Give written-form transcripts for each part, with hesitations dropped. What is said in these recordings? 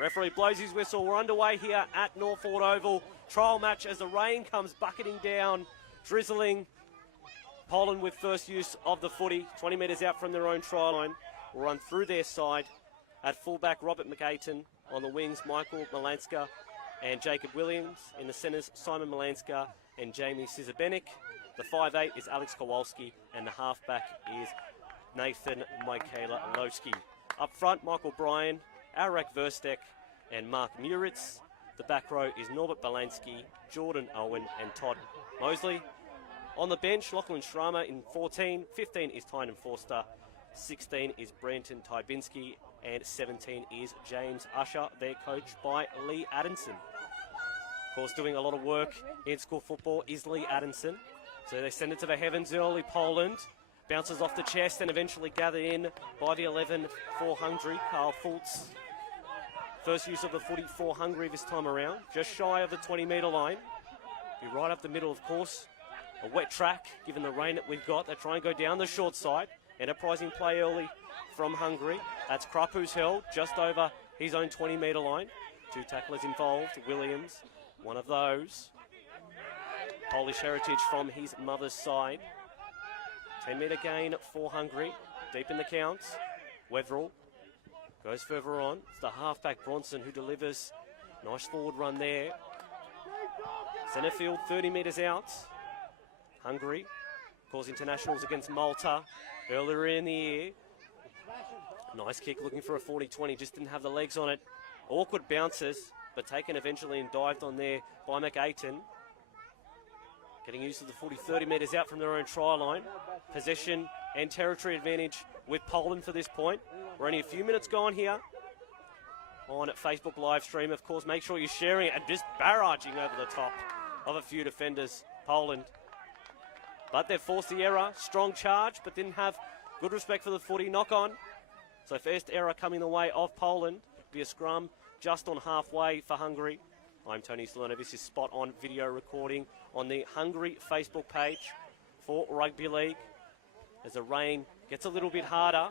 Referee blows his whistle. We're underway here at Northford Oval. Trial match as the rain comes bucketing down, drizzling. Poland with first use of the footy, 20 metres out from their own try line. Will run through their side. At fullback, Robert McAten. On the wings, Michael Malanska and Jacob Williams. In the centres, Simon Malanska and Jamie Sizabenik. The 5'8 is Alex Kowalski, and the halfback is Nathan Michaela-Lowski. Up front, Michael Bryan, Arak Verstek and Mark Muritz. The back row is Norbert Balansky, Jordan Owen and Todd Mosley. On the bench, Lachlan Schramer in 14, 15 is Tynan Forster, 16 is Brenton Tybinski, and 17 is James Usher. They're coached by Lee Adamson. Of course, doing a lot of work in school football is Lee Adamson. So they send it to the heavens early, Poland. Bounces off the chest and eventually gathered in by the 11 for Hungary, Carl Fultz. First use of the footy for Hungary this time around, just shy of the 20-metre line. Be right up the middle, of course. A wet track, given the rain that we've got. They try and go down the short side. Enterprising play early from Hungary. That's Krupp who's held just over his own 20-metre line. Two tacklers involved. Williams, one of those. Polish heritage from his mother's side. 10-metre gain for Hungary. Deep in the counts. Wetherell goes further on. It's the halfback Bronson who delivers. Nice forward run there. Centre field, 30 metres out. Hungary, of course, internationals against Malta earlier in the year. Nice kick, looking for a 40-20, just didn't have the legs on it. Awkward bounces, but taken eventually and dived on there by McAten. Getting used to the 40, 30 metres out from their own try line. Possession and territory advantage with Poland for this point. We're only a few minutes gone here on Facebook live stream. Of course, make sure you're sharing it and just barraging over the top of a few defenders, Poland. But they've forced the error. Strong charge, but didn't have good respect for the footy. Knock on. So first error coming the way of Poland. Be a scrum just on halfway for Hungary. I'm Tony Salerno. This is spot on video recording on the Hungary Facebook page for Rugby League. As the rain gets a little bit harder,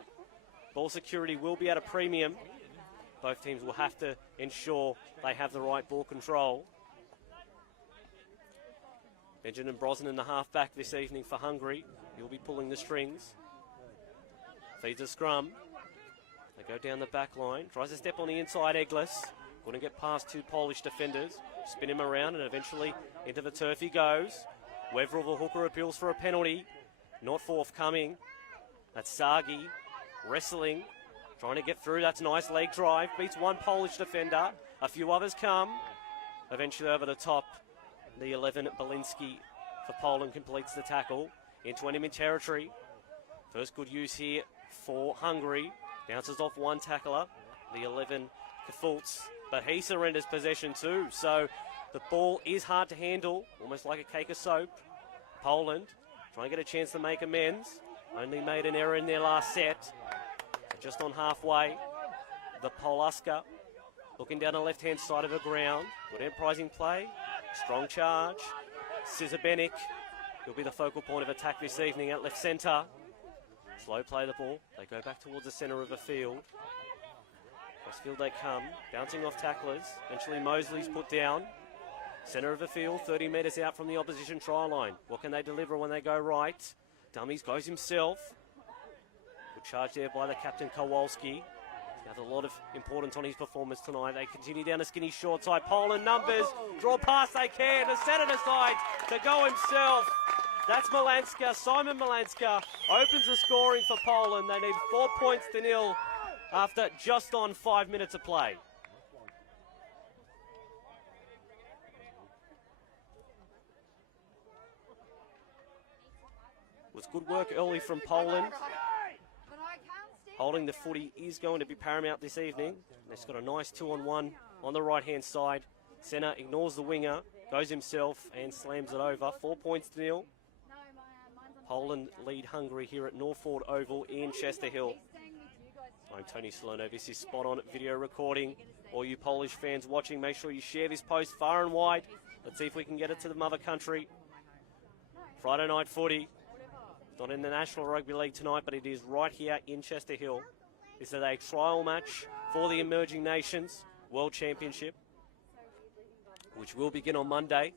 ball security will be at a premium. Both teams will have to ensure they have the right ball control. Benjamin Brosnan, the halfback this evening for Hungary. He'll be pulling the strings. Feeds a scrum. They go down the back line. Tries to step on the inside, Eglis. Couldn't get past two Polish defenders. Spin him around and eventually into the turf he goes. Wetherell, the hooker, appeals for a penalty. Not forthcoming. That's Sagi. Wrestling. Trying to get through. That's a nice leg drive. Beats one Polish defender. A few others come. Eventually over the top. The 11, Belinsky for Poland, completes the tackle into enemy territory. First good use here for Hungary. Bounces off one tackler, the 11, Kafultz, but he surrenders possession too. So the ball is hard to handle, almost like a cake of soap. Poland trying to get a chance to make amends. Only made an error in their last set. Just on halfway, the Polaska looking down the left-hand side of the ground. Good enterprising play. Strong charge. Sizabenik will be the focal point of attack this evening at left centre. Slow play the ball. They go back towards the centre of the field. Cross field they come. Bouncing off tacklers. Eventually Mosley's put down. Centre of the field, 30 metres out from the opposition try line. What can they deliver when they go right? Dummies goes himself. Good charge there by the captain Kowalski. He has a lot of importance on his performance tonight. They continue down the skinny short side. Poland numbers, draw past they can. The centre decides to go himself. That's Malanska. Simon Malanska opens the scoring for Poland. They need 4 points to nil after just on 5 minutes of play. It was good work early from Poland. Holding the footy is going to be paramount this evening. They've got a nice 2-on-1 on the right-hand side. Centre ignores the winger, goes himself and slams it over. 4 points to nil. Poland lead Hungary here at Northford Oval in Chester Hill. I'm Tony Salerno. This is spot on video recording. All you Polish fans watching, make sure you share this post far and wide. Let's see if we can get it to the mother country. Friday night footy. Not in the National Rugby League tonight, but it is right here in Chester Hill. This is a trial match for the emerging nations. World Championship, which will begin on Monday.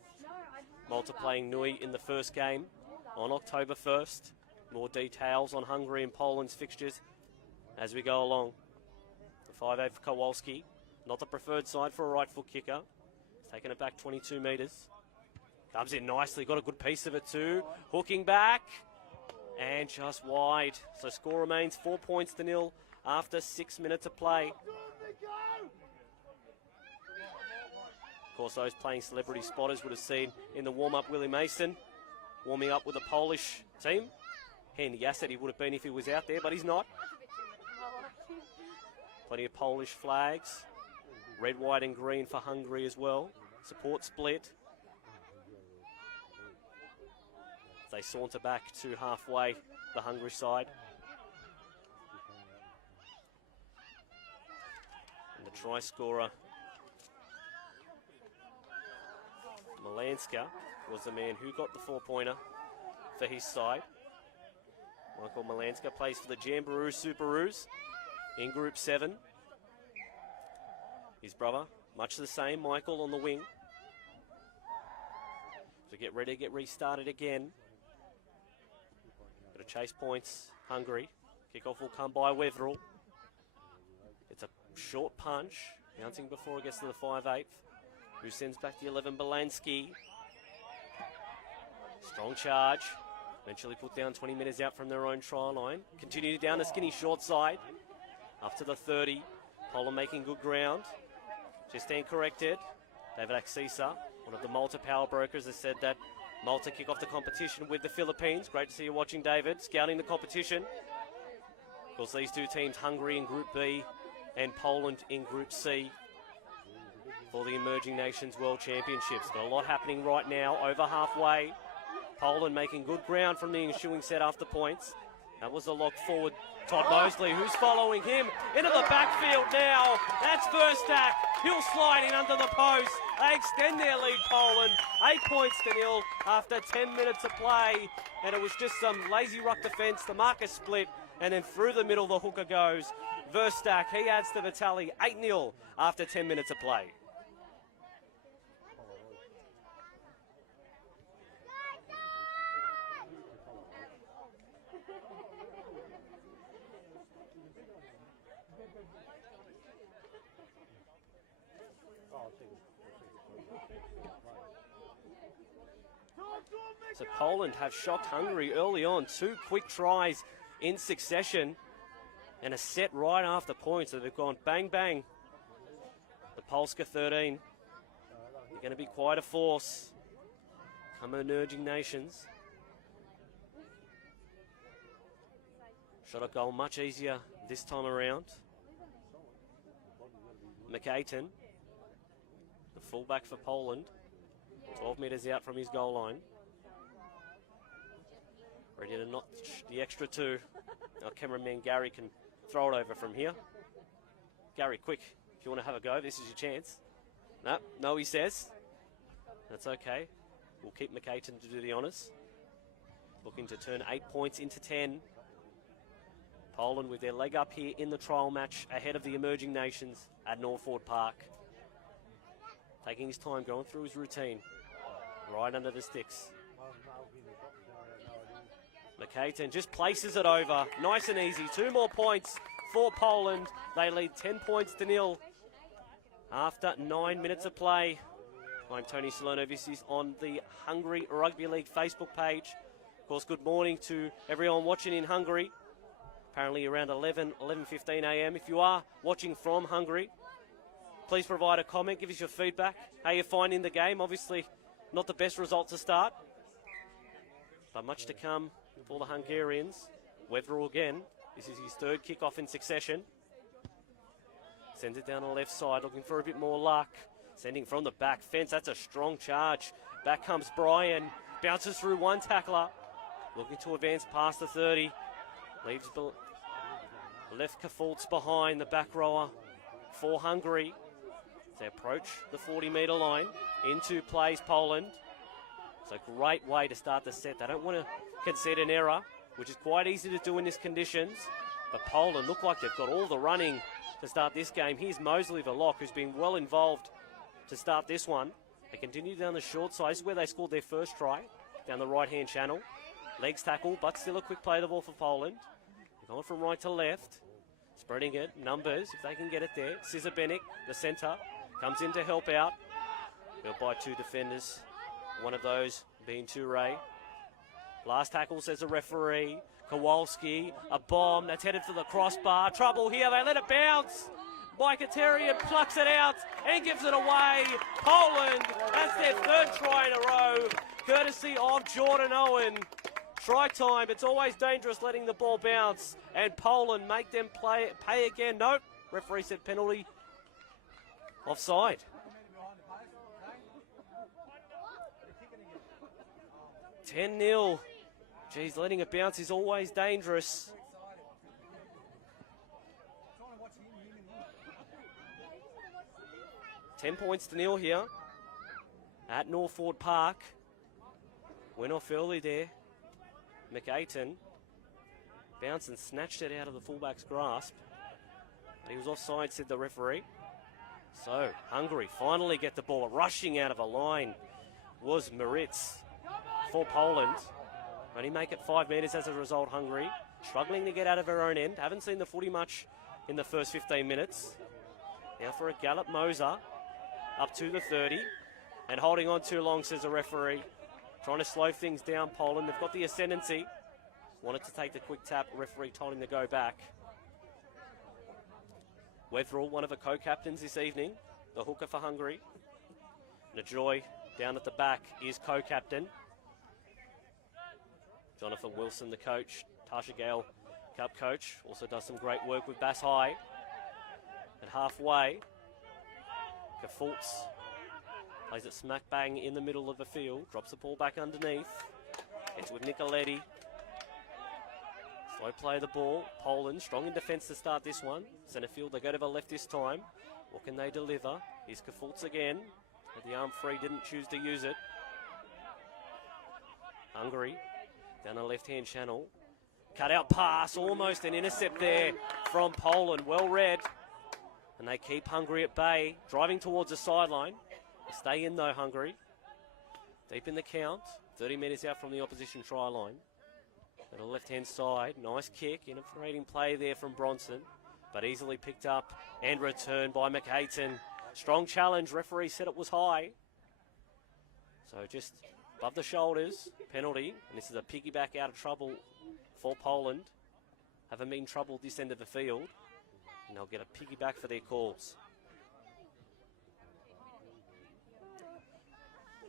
Malta playing Nui in the first game on October 1st. More details on Hungary and Poland's fixtures as we go along. The 5'8" for Kowalski, not the preferred side for a right foot kicker. He's taken it back 22 metres. Comes in nicely, got a good piece of it too. Hooking back, and just wide. So score remains 4 points to nil after 6 minutes of play. Of course, those playing celebrity spotters would have seen in the warm-up Willie Mason warming up with a Polish team. Handy asset he would have been if he was out there, but he's not. Plenty of Polish flags. Red, white and green for Hungary as well. Support split. They saunter back to halfway, the Hungary side. And the try scorer, Malanska, was the man who got the 4-pointer for his side. Michael Malanska plays for the Jamboree Superoos in Group 7. His brother, much the same, Michael on the wing. So get ready to get restarted again. Got to chase points, Hungary. Kickoff will come by Wetherell. It's a short punch, bouncing before it gets to the 5'8", who sends back the 11, Belansky. Strong charge. Eventually put down 20 metres out from their own try line. Continue down the skinny short side. Up to the 30. Poland making good ground. Just stand corrected. David Axisa, one of the Malta power brokers, has said that Malta kick off the competition with the Philippines. Great to see you watching, David. Scouting the competition. Of course, these two teams, Hungary in Group B and Poland in Group C, for the Emerging Nations World Championships. Got a lot happening right now, over halfway. Poland making good ground from the ensuing set after points. That was the lock forward. Todd Mosley, who's following him into the backfield now. That's Verstak. He'll slide in under the post. They extend their lead, Poland. 8 points to nil after 10 minutes of play. And it was just some lazy ruck defence. The marker split, and then through the middle the hooker goes. Verstak, he adds to the tally. 8-0 after 10 minutes of play. So Poland have shocked Hungary early on. 2 quick tries in succession and a set right after points. So they've gone bang, bang. The Polska 13. They're going to be quite a force. Come Emerging Nations. Shot a goal much easier this time around. McAten, the fullback for Poland, 12 metres out from his goal line. Ready to notch the extra 2. Our cameraman Gary can throw it over from here. Gary, quick, if you want to have a go, this is your chance. No, he says. That's okay. We'll keep McAten to do the honours. Looking to turn 8 points into 10. Poland with their leg up here in the trial match ahead of the Emerging Nations at Northford Park. Taking his time, going through his routine. Right under the sticks. McAten just places it over. Nice and easy. 2 more points for Poland. They lead 10 points to nil after 9 minutes of play. I'm Tony Salerno. This is on the Hungary Rugby League Facebook page. Of course, good morning to everyone watching in Hungary. Apparently around 11:15 a.m. If you are watching from Hungary, please provide a comment. Give us your feedback. How you're finding the game. Obviously, not the best result to start, but much to come for the Hungarians. Wetherell again. This is his 3rd kickoff in succession. Sends it down the left side, looking for a bit more luck. Sending from the back fence. That's a strong charge. Back comes Brian. Bounces through one tackler. Looking to advance past the 30. Leaves left Kafultz behind, the back rower for Hungary. They approach the 40-metre line. Into plays Poland. It's a great way to start the set. They don't want to concede an error, which is quite easy to do in these conditions. But Poland look like they've got all the running to start this game. Here's Mosley, the lock, who's been well involved to start this one. They continue down the short side. This is where they scored their first try, down the right-hand channel. Legs tackle, but still a quick play of the ball for Poland. Going from right to left. Spreading it, numbers, if they can get it there. Scissor Bennick, the centre, comes in to help out. Built by two defenders. One of those being Toure. Last tackle, says the referee. Kowalski, a bomb that's headed for the crossbar. Trouble here, they let it bounce. Mkhitaryan plucks it out and gives it away. Poland, that's their third try in a row, courtesy of Jordan Owen. Try time, it's always dangerous letting the ball bounce. And Poland make them pay again. Nope, referee said penalty. Offside. $10-0. Geez, letting it bounce is always dangerous. $10-0 here at Northford Park. Went off early there. McAten bounced and snatched it out of the fullback's grasp. But he was offside, said the referee. So, Hungary finally get the ball. Rushing out of a line was Moritz for Poland. Only make it 5 metres as a result, Hungary. Struggling to get out of her own end. Haven't seen the footy much in the first 15 minutes. Now for a gallop, Moser. Up to the 30. And holding on too long, says the referee. Trying to slow things down, Poland. They've got the ascendancy. Wanted to take the quick tap. Referee told him to go back. Wetherell, one of the co-captains this evening. The hooker for Hungary. Najoy down at the back is co-captain. Jonathan Wilson, the coach. Tasha Gale, Cup coach. Also does some great work with Bass High. At halfway, Kafultz plays it smack bang in the middle of the field. Drops the ball back underneath. It's with Nicoletti. Slow play of the ball. Poland strong in defence to start this one. Centre field, they go to the left this time. What can they deliver? Here's Kafultz again. But the arm free, didn't choose to use it. Hungary down the left-hand channel. Cut out pass, almost an intercept there from Poland. Well read. And they keep Hungary at bay, driving towards the sideline. They stay in though, Hungary. Deep in the count, 30 metres out from the opposition try line. At the left-hand side, nice kick, infuriating play there from Bronson, but easily picked up and returned by McAten. Strong challenge, referee said it was high. So just above the shoulders, penalty, and this is a piggyback out of trouble for Poland. Haven't been troubled this end of the field, and they'll get a piggyback for their calls.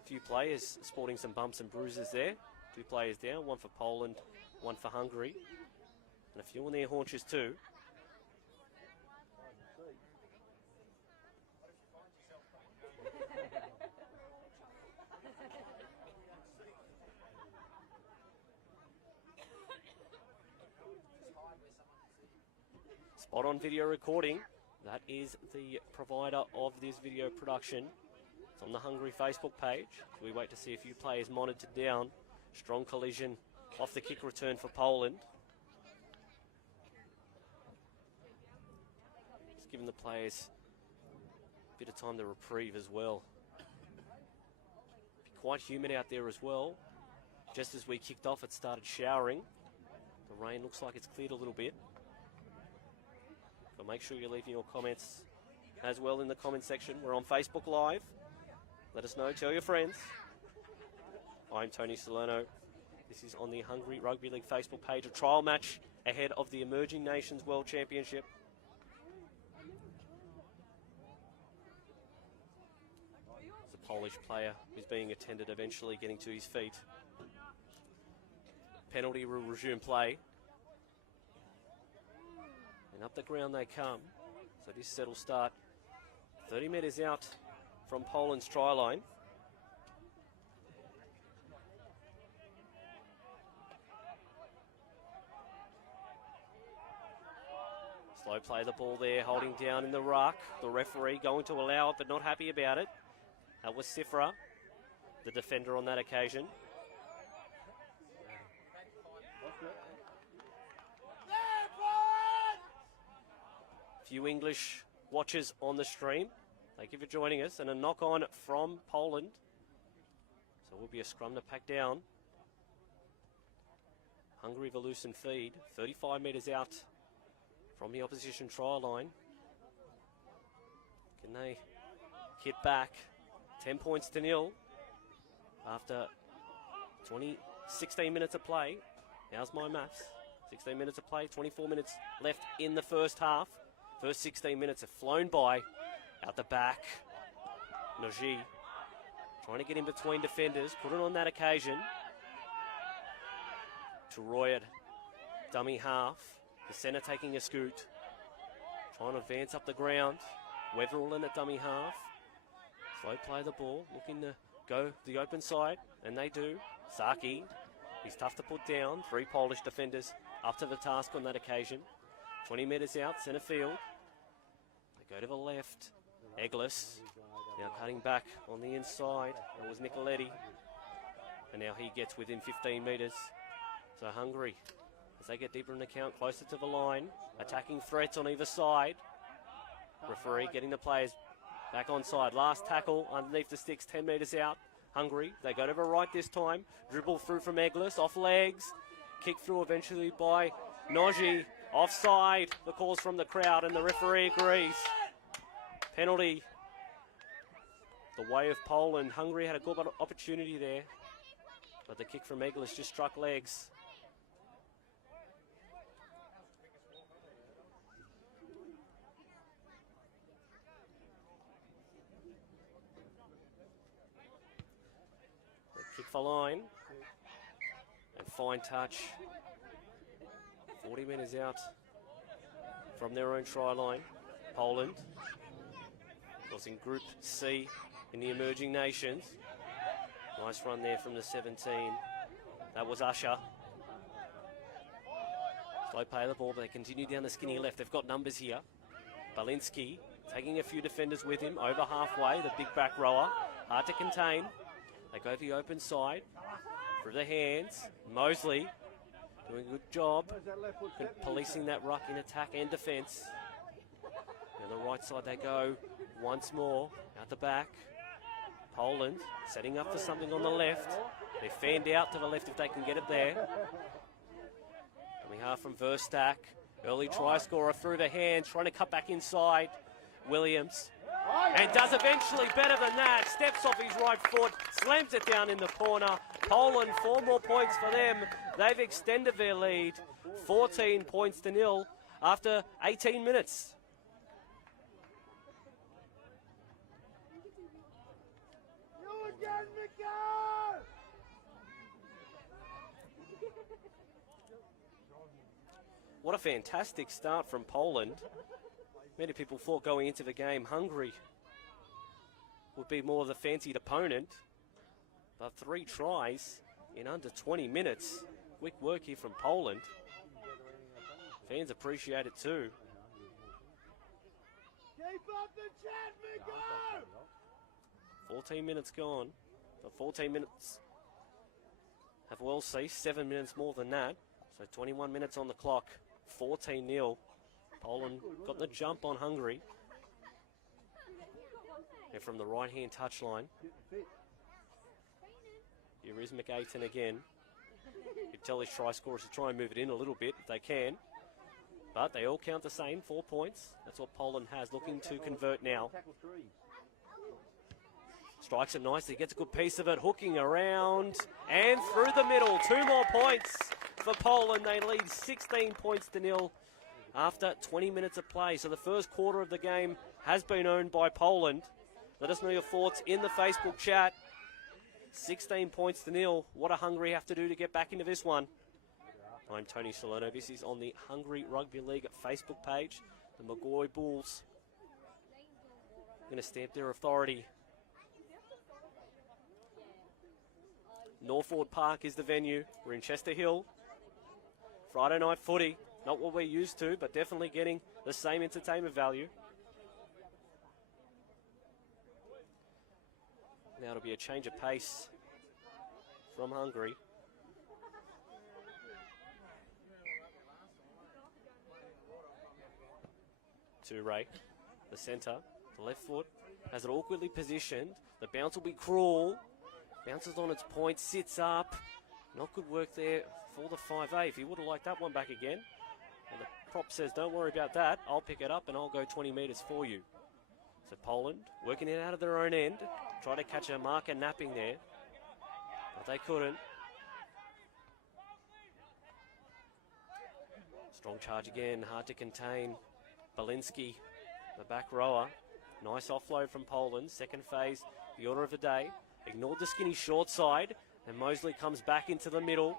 A few players sporting some bumps and bruises there. 2 players down, one for Poland, one for Hungary, and a few on their haunches too. Spot on video recording. That is the provider of this video production. It's on the Hungary Facebook page. We wait to see a few players monitored down. Strong collision off the kick return for Poland. Just giving the players a bit of time to reprieve as well. Quite humid out there as well. Just as we kicked off, it started showering. The rain looks like it's cleared a little bit. But make sure you're leaving your comments as well in the comment section. We're on Facebook Live. Let us know, tell your friends. I'm Tony Salerno. This is on the Hungary Rugby League Facebook page. A trial match ahead of the Emerging Nations World Championship. It's a Polish player who's being attended, eventually getting to his feet. Penalty will resume play. And up the ground they come. So this set will start 30 metres out from Poland's try line. Slow play the ball there, holding down in the ruck. The referee going to allow it, but not happy about it. That was Sifra, the defender on that occasion. few English watchers on the stream. Thank you for joining us. And a knock on from Poland. So it will be a scrum to pack down. Hungary the loose and feed. 35 metres out from the opposition try line. Can they hit back? 10 points to nil after 16 minutes of play. How's my maths? 16 minutes of play, 24 minutes left in the first half. First 16 minutes have flown by. Out the back, Noji trying to get in between defenders. Couldn't on that occasion. To Roy at dummy half. The centre taking a scoot. Trying to advance up the ground. Weatherall in at dummy half. Slow play the ball. Looking to go the open side. And they do. Saki. He's tough to put down. 3 Polish defenders up to the task on that occasion. 20 metres out, centre field. They go to the left. Eglis now cutting back on the inside. It was Nicoletti. And now he gets within 15 metres. So Hungary, as they get deeper in the count, closer to the line. Attacking threats on either side. Referee getting the players back on side. Last tackle underneath the sticks, 10 metres out. Hungary, they go to the right this time. Dribble through from Eglis, off legs. Kick through eventually by Noji. Offside, the calls from the crowd, and the referee agrees. Penalty the way of Poland. Hungary had a good opportunity there, but the kick from Eglis just struck legs. The kick for line and fine touch. 40 metres out from their own try line. Poland was in Group C in the emerging nations. Nice run there from the 17. That was Usher. Slow play of the ball, but they continue down the skinny left. They've got numbers here. Balinski taking a few defenders with him over halfway. The big back rower, hard to contain. They go to the open side through the hands. Mosley doing a good job policing that ruck in attack and defence. On the right side they go once more out the back. Poland setting up for something on the left. They're fanned out to the left if they can get it there. Coming half from Verstak. Early try scorer through the hands, trying to cut back inside. Williams. And does eventually better than that. Steps off his right foot, slams it down in the corner. Poland, 4 more points for them. They've extended their lead. 14 points to nil after 18 minutes. What a fantastic start from Poland. Many people thought going into the game Hungary would be more of the fancied opponent. But 3 tries in under 20 minutes. Quick work here from Poland. Fans appreciate it too. Keep up the chat, Miko! 14 minutes gone. The 14 minutes have well ceased. 7 minutes more than that. So 21 minutes on the clock. 14-0. Poland got the jump on Hungary. And from the right-hand touchline, here is McAten again. You tell his try scorers to try and move it in a little bit if they can. But they all count the same, 4 points. That's what Poland has, looking to convert now. Strikes it nicely, gets a good piece of it, hooking around and through the middle. 2 more points for Poland. They lead 16 points to nil after 20 minutes of play. So the first quarter of the game has been owned by Poland. Let us know your thoughts in the Facebook chat. 16 points to nil. What do Hungary have to do to get back into this one? I'm Tony Salerno. This is on the Hungary Rugby League Facebook page. The Magoy Bulls are going to stamp their authority. Northford Park is the venue. We're in Chester Hill. Friday night footy. Not what we're used to, but definitely getting the same entertainment value. Now it'll be a change of pace from Hungary. to Ray. The centre, the left foot, has it awkwardly positioned. The bounce will be cruel. Bounces on its point, sits up. Not good work there for the 5A. If he would have liked that one back again. And the prop says, don't worry about that. I'll pick it up and I'll go 20 metres for you. So Poland working it out of their own end. Try to catch a marker napping there. But they couldn't. Strong charge again, hard to contain. Balinski, the back rower. Nice offload from Poland. Second phase, the order of the day. Ignored the skinny short side. And Mosley comes back into the middle.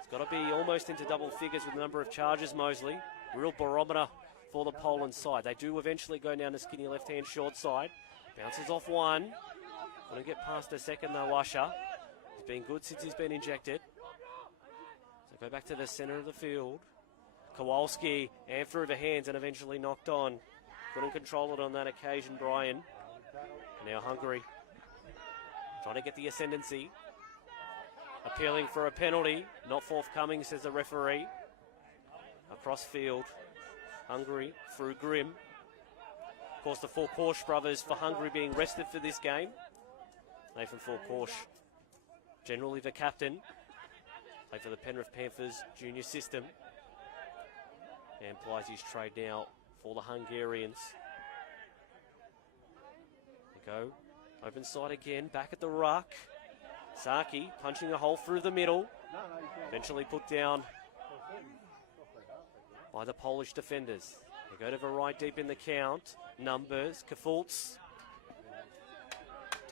It's got to be almost into double figures with the number of charges, Mosley. Real barometer for the Poland side. They do eventually go down the skinny left-hand short side. Bounces off one. Couldn't get past the second though, Usher. He's been good since he's been injected. So go back to the centre of the field. Kowalski, and through the hands and eventually knocked on. Couldn't control it on that occasion, Brian. And now Hungary trying to get the ascendancy. Appealing for a penalty. Not forthcoming, says the referee. Across field. Hungary through Grimm. Of course, the four Korsch brothers for Hungary being rested for this game. Nathan Korsch, generally the captain. Played for the Penrith Panthers junior system. And plies his trade now for the Hungarians. There we go. Open side again, back at the ruck. Saki punching a hole through the middle. Eventually put down by the Polish defenders. They go to the right deep in the count. Numbers, Kafultz.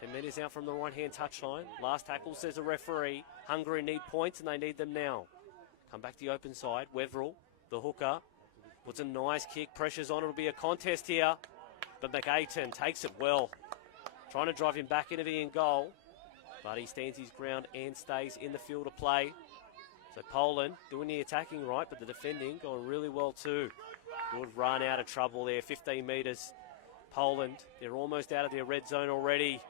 10 metres out from the right-hand touchline. Last tackle, says the referee. Hungary need points and they need them now. Come back to the open side. Weverill, the hooker. Puts a nice kick, pressures on. It'll be a contest here. But McAten takes it well. Trying to drive him back into the in goal. But he stands his ground and stays in the field of play. So Poland doing the attacking right, but the defending going really well too. Good run out of trouble there, 15 metres. Poland, they're almost out of their red zone already.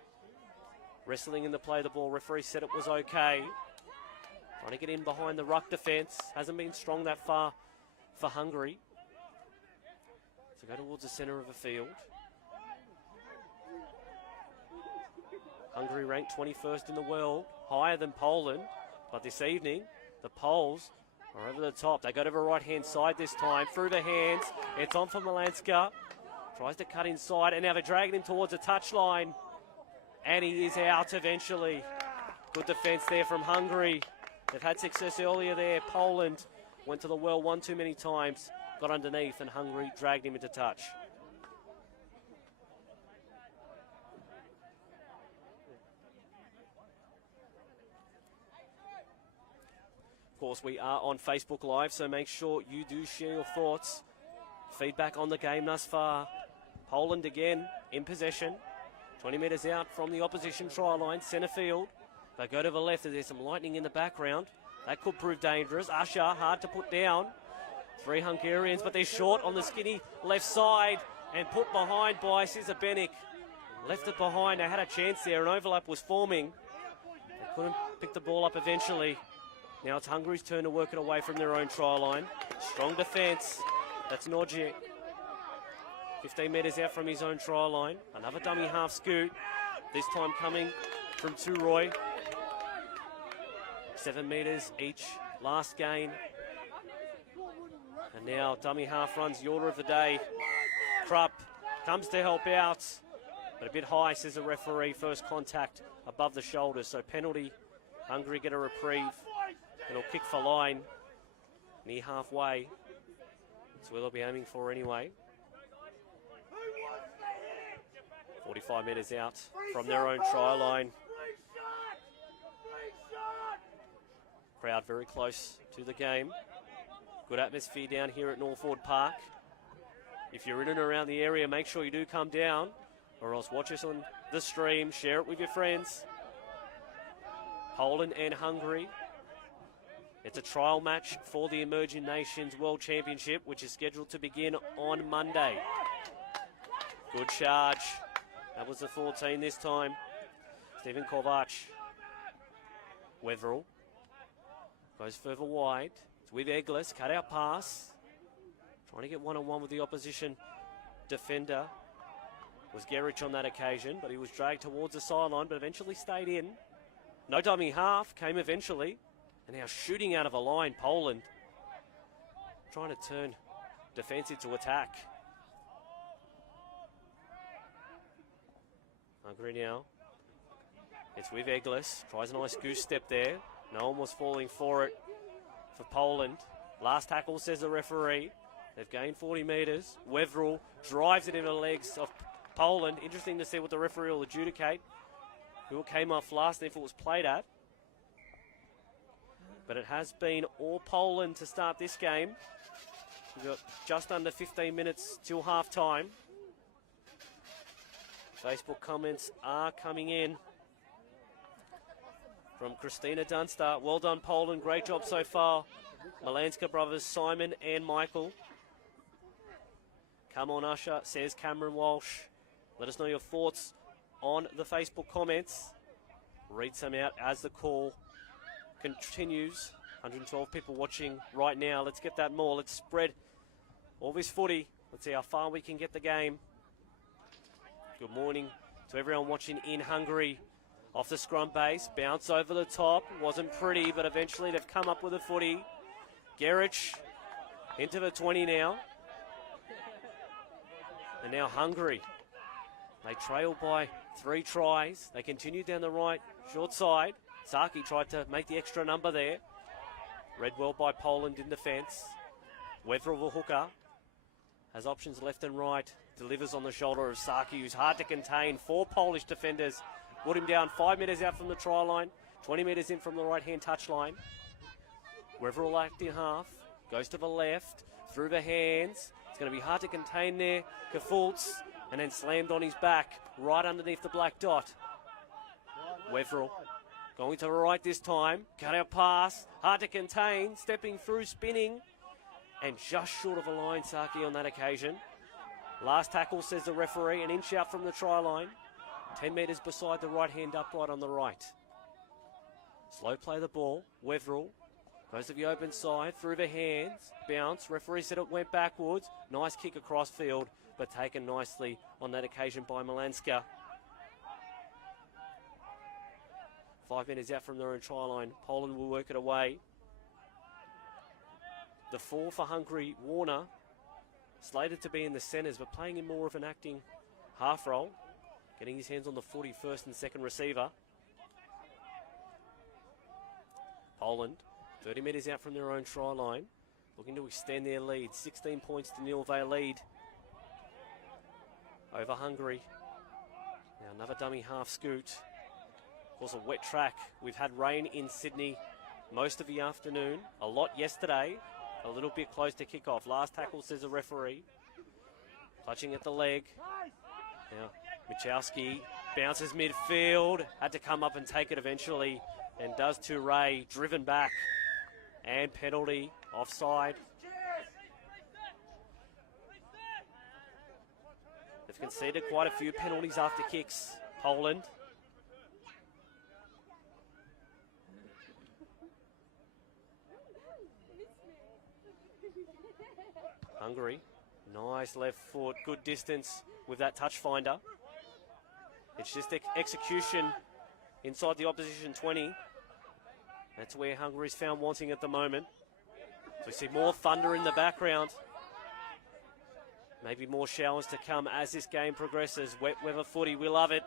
Wrestling in the play of the ball. Referee said it was okay. Trying to get in behind the ruck defence. Hasn't been strong that far for Hungary. So go towards the centre of the field. Hungary ranked 21st in the world, higher than Poland. But this evening, the Poles are over the top. They go to the right-hand side this time, through the hands. It's on for Malanska. Tries to cut inside, and now they're dragging him towards the touchline. And he is out eventually. Good defence there from Hungary. They've had success earlier there. Poland went to the well one too many times, got underneath, and Hungary dragged him into touch. Of course, we are on Facebook Live, so make sure you do share your thoughts. Feedback on the game thus far. Poland again in possession. 20 metres out from the opposition try line, centre field. They go to the left, there's some lightning in the background. That could prove dangerous. Usher, hard to put down. 3 Hungarians, but they're short on the skinny left side and put behind by Cesar Benik. Left it behind, they had a chance there, an overlap was forming. They couldn't pick the ball up eventually. Now it's Hungary's turn to work it away from their own try line. Strong defence. That's Norgic. 15 metres out from his own try line. Another dummy half scoot. This time coming from Turoy. 7 metres each. Last gain. And now dummy half runs the order of the day. Krupp comes to help out. But a bit high, says the referee. First contact above the shoulders. So penalty. Hungary get a reprieve. And he'll kick for line. Near halfway. That's where they'll be aiming for anyway. 45 metres out from their own try line. Crowd very close to the game. Good atmosphere down here at Northwood Park. If you're in and around the area, make sure you do come down, or else watch us on the stream, share it with your friends. Poland and Hungary. It's a trial match for the Emerging Nations World Championship, which is scheduled to begin on Monday. Good charge. That was the 14 this time. Stephen Kovac. Weverill goes further wide. It's with Eglis. Cut out pass. Trying to get one-on-one with the opposition defender was Gerich on that occasion, but he was dragged towards the sideline, but eventually stayed in. No dummy half came eventually, and now shooting out of a line, Poland trying to turn defence into attack. Hungary now. It's with Eglis. Tries a nice goose step there. No one was falling for it for Poland. Last tackle, says the referee. They've gained 40 metres. Weverill drives it into the legs of Poland. Interesting to see what the referee will adjudicate. Who it came off last and if it was played at. But it has been all Poland to start this game. We've got just under 15 minutes till half time. Facebook comments are coming in from Christina Dunster. Well done, Poland. Great job so far. Malanska brothers, Simon and Michael. Come on, Usher, says Cameron Walsh. Let us know your thoughts on the Facebook comments. Read some out as the call continues. 112 people watching right now. Let's get that more. Let's spread all this footy. Let's see how far we can get the game. Good morning to everyone watching in Hungary. Off the scrum base, bounce over the top. Wasn't pretty, but eventually they've come up with a footy. Gerich into the 20 now. And now Hungary. They trail by 3 tries. They continue down the right, short side. Saki tried to make the extra number there. Read well by Poland in defence. Weverill, the hooker, has options left and right. Delivers on the shoulder of Saki, who's hard to contain. 4 Polish defenders put him down 5 metres out from the try line. 20 metres in from the right-hand touchline. Weverill acting half. Goes to the left. Through the hands. It's going to be hard to contain there. Kafultz. And then slammed on his back. Right underneath the black dot. Weverill going to the right this time. Cut out pass. Hard to contain. Stepping through, spinning. And just short of a line, Saki on that occasion. Last tackle, says the referee. An inch out from the try line. 10 metres beside the right-hand upright on the right. Slow play the ball. Weverill goes to the open side. Through the hands. Bounce. Referee said it went backwards. Nice kick across field, but taken nicely on that occasion by Malanska. 5 metres out from their own try line. Poland will work it away. The 4 for Hungary, Warner, slated to be in the centres, but playing in more of an acting half role. Getting his hands on the 41st and second receiver. Poland, 30 metres out from their own try line, looking to extend their lead. 16 points to nil, they lead over Hungary. Now another dummy half scoot. Of course, a wet track. We've had rain in Sydney most of the afternoon. A lot yesterday. A little bit close to kick-off. Last tackle, says the referee. Clutching at the leg. Now, Michalski bounces midfield. Had to come up and take it eventually. And does to Ray. Driven back. And penalty. Offside. They've conceded quite a few penalties after kicks. Poland. Hungary, nice left foot, good distance with that touch finder. It's just execution inside the opposition 20. That's where Hungary's found wanting at the moment. So we see more thunder in the background. Maybe more showers to come as this game progresses. Wet weather footy, we love it.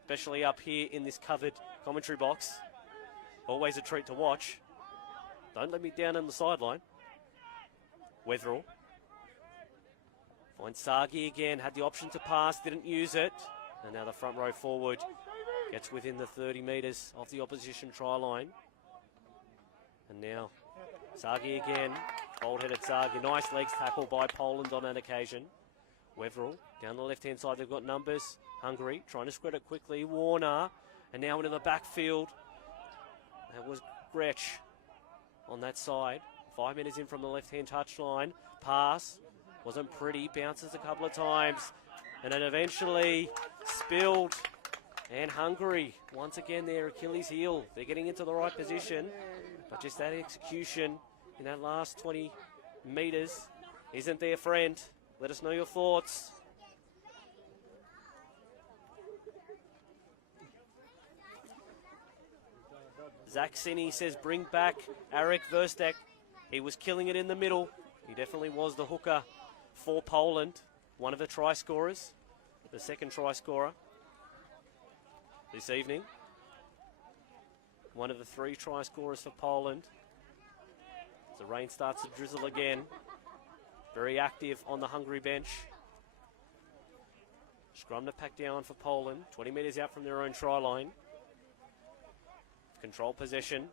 Especially up here in this covered commentary box. Always a treat to watch. Don't let me down on the sideline. Weverill finds Sagi again, had the option to pass, didn't use it. And now the front row forward gets within the 30 metres of the opposition try line. And now Sagi again, cold-headed Sagi. Nice legs tackle by Poland on that occasion. Weverill down the left-hand side, they've got numbers. Hungary trying to spread it quickly. Warner, and now into the backfield. That was Gretsch on that side. 5 minutes in from the left-hand touchline. Pass. Wasn't pretty. Bounces a couple of times. And then eventually spilled. And Hungary, once again, their Achilles heel. They're getting into the right position. But just that execution in that last 20 metres isn't their friend. Let us know your thoughts. Zach Sinney says bring back Arek Verstek. He was killing it in the middle. He definitely was the hooker for Poland. One of the try scorers. The second try scorer this evening. One of the 3 try scorers for Poland. As the rain starts to drizzle again. Very active on the Hungary bench. Scrum to pack down for Poland. 20 metres out from their own try line. Control possession.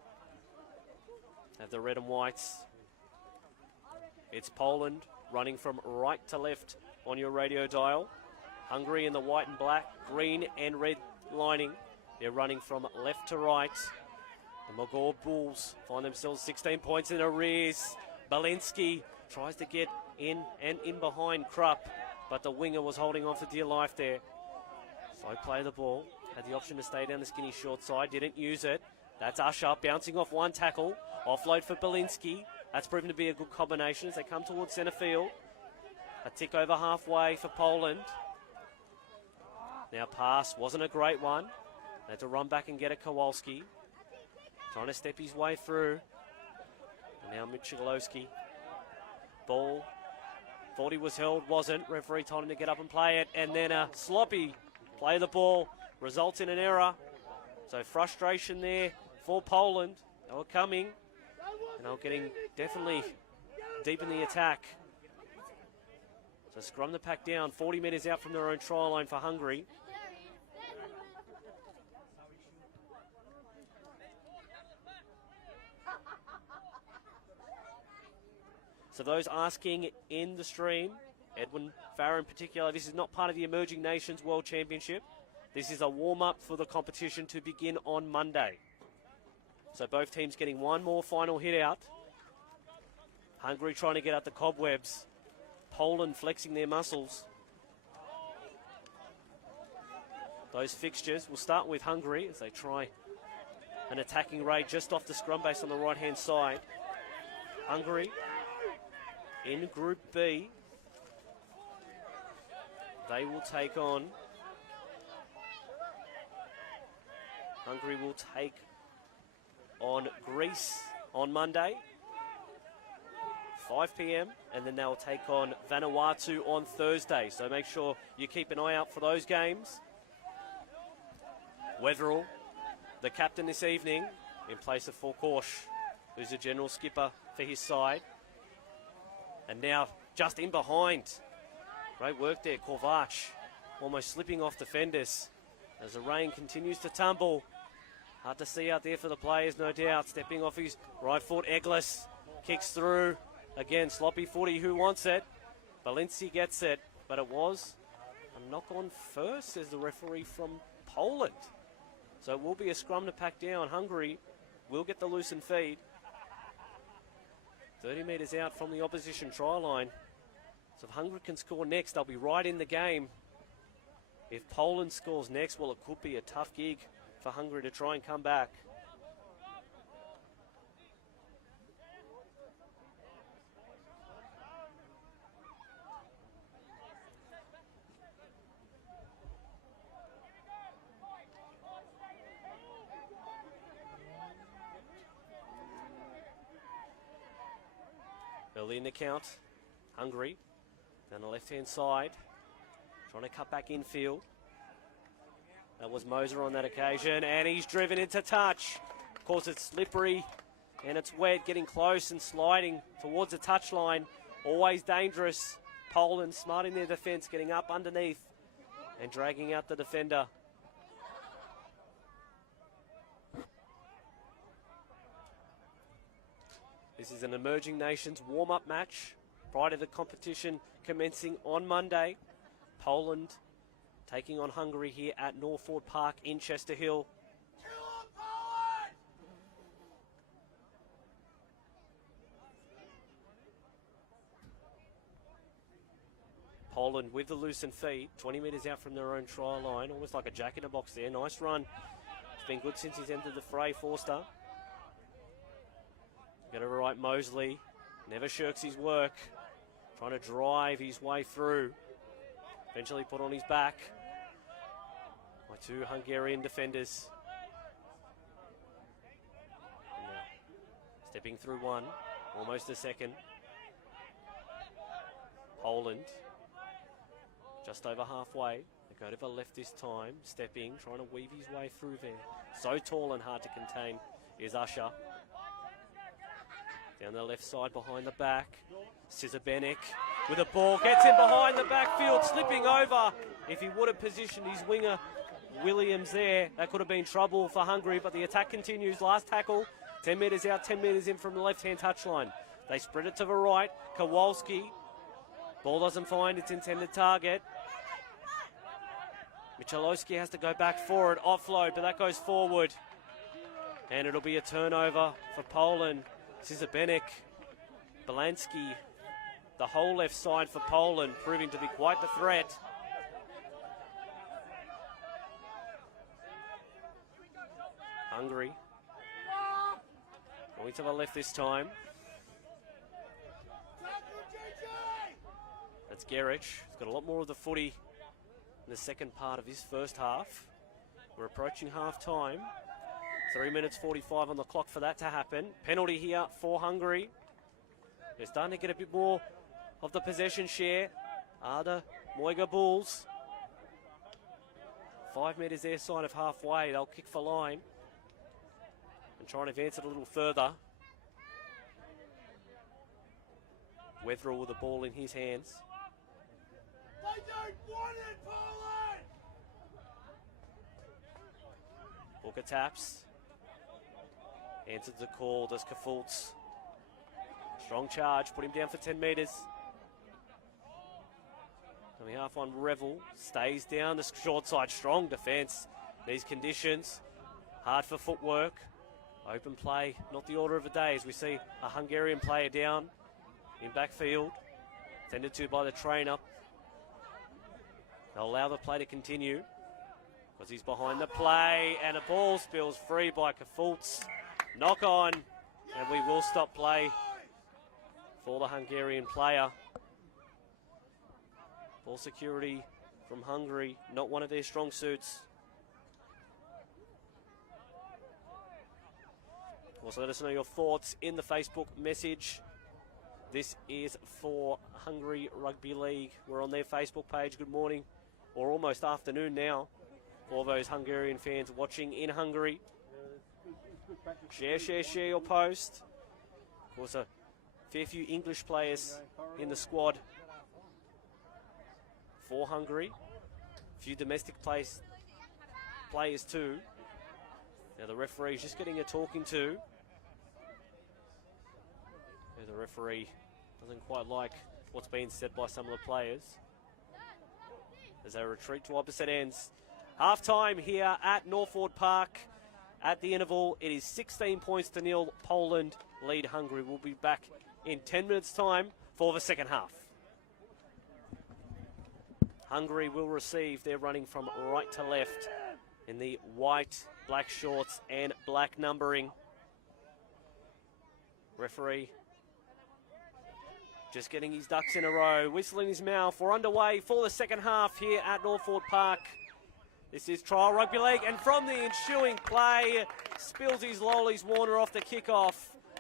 Have the red and whites. It's Poland running from right to left on your radio dial. Hungary in the white and black, green and red lining. They're running from left to right. The Mogor Bulls find themselves 16 points in arrears. Balinski tries to get in and in behind Krupp, but the winger was holding on for dear life there. So play the ball. Had the option to stay down the skinny short side, didn't use it. That's Usher bouncing off one tackle. Offload for Balinski. That's proven to be a good combination as they come towards centre field. A tick over halfway for Poland. Now pass wasn't a great one. They had to run back and get it. Kowalski trying to step his way through. And now Michalowski. Ball. Thought he was held, wasn't. Referee told him to get up and play it. And then a sloppy play the ball. Results in an error. So frustration there for Poland. They were coming. And they were getting definitely deep in the attack. So scrum the pack down. 40 metres out from their own try line for Hungary. So those asking in the stream, Edwin Farrer in particular, this is not part of the Emerging Nations World Championship. This is a warm-up for the competition to begin on Monday. So both teams getting one more final hit out. Hungary trying to get out the cobwebs. Poland flexing their muscles. Those fixtures will start with Hungary as they try an attacking raid just off the scrum base on the right-hand side. Hungary in Group B. They will take on... Hungary will take on Greece on Monday, 5 p.m, and then they'll take on Vanuatu on Thursday. So make sure you keep an eye out for those games. Wetherell, the captain this evening, in place of Forkosh, who's the general skipper for his side. And now just in behind. Great work there, Kovac, almost slipping off defenders as the rain continues to tumble. Hard to see out there for the players, no doubt. Stepping off his right foot, Eglis kicks through. Again, sloppy footy, who wants it? Balinski gets it, but it was a knock on first, says the referee from Poland. So it will be a scrum to pack down. Hungary will get the loosened feed. 30 metres out from the opposition try line. So if Hungary can score next, they'll be right in the game. If Poland scores next, well, it could be a tough gig for Hungary to try and come back. Early in the count, Hungary down the left-hand side, trying to cut back infield. That was Moser on that occasion, and he's driven into touch. Of course, it's slippery and it's wet, getting close and sliding towards the touchline. Always dangerous. Poland smart in their defence, getting up underneath and dragging out the defender. This is an Emerging Nations warm-up match prior to the competition commencing on Monday. Poland taking on Hungary here at Norford Park in Chester Hill. Poland with the loosened feet, 20 metres out from their own try line, almost like a jack in a box there. Nice run. It's been good since he's entered the fray, Forster. Got it right, Mosley. Never shirks his work. trying to drive his way through. Eventually put on his back by two Hungarian defenders. Stepping through one, almost a second. Poland, just over halfway. They go to the left this time, stepping, trying to weave his way through there. So tall and hard to contain is Usher. Down the left side behind the back. Cizabenek with a ball, gets in behind the backfield, slipping over. If he would have positioned his winger, Williams there, that could have been trouble for Hungary, but the attack continues. Last tackle, 10 metres out, 10 metres in from the left-hand touchline. They spread it to the right. Kowalski, ball doesn't find its intended target. Michalowski has to go back for it, offload, but that goes forward. And it'll be a turnover for Poland. Cizabenek, Belansky, the whole left side for Poland, proving to be quite the threat. Hungary going to the left this time. That's Gerich. He's got a lot more of the footy in the second part of his first half. We're approaching half time. 3 minutes 45 on the clock for that to happen. Penalty here for Hungary. They're starting to get a bit more of the possession share. Are the Moiga Bulls. 5 metres their side of halfway. They'll kick for line and try and advance it a little further. Wetherill with the ball in his hands. They don't want it, Poland! Booker taps. Answers the call, does Kafultz. Strong charge, put him down for 10 metres. Coming half on, Revel stays down the short side. Strong defence. These conditions, hard for footwork. Open play, not the order of the day as we see a Hungarian player down in backfield. Tended to by the trainer. They'll allow the play to continue because he's behind the play and a ball spills free by Kafultz. Knock on, and we will stop play for the Hungarian player. Ball security from Hungary, not one of their strong suits. Also, let us know your thoughts in the Facebook message. This is for Hungary Rugby League. We're on their Facebook page. Good morning, or almost afternoon now, for those Hungarian fans watching in Hungary. Share your post. Of course, a fair few English players in the squad for Hungary. A few domestic players too. Now the referee's just getting a talking to. The referee doesn't quite like what's being said by some of the players as they retreat to opposite ends. Half time here at Northford Park. At the interval, it is 16 points to nil. Poland lead Hungary. We'll be back in 10 minutes' time for the second half. Hungary will receive. They're running from right to left in the white, black shorts and black numbering. Referee just getting his ducks in a row, whistling his mouth. We're underway for the second half here at Northford Park. This is trial rugby league, and from the ensuing play, spills his lollies Warner off the kickoff,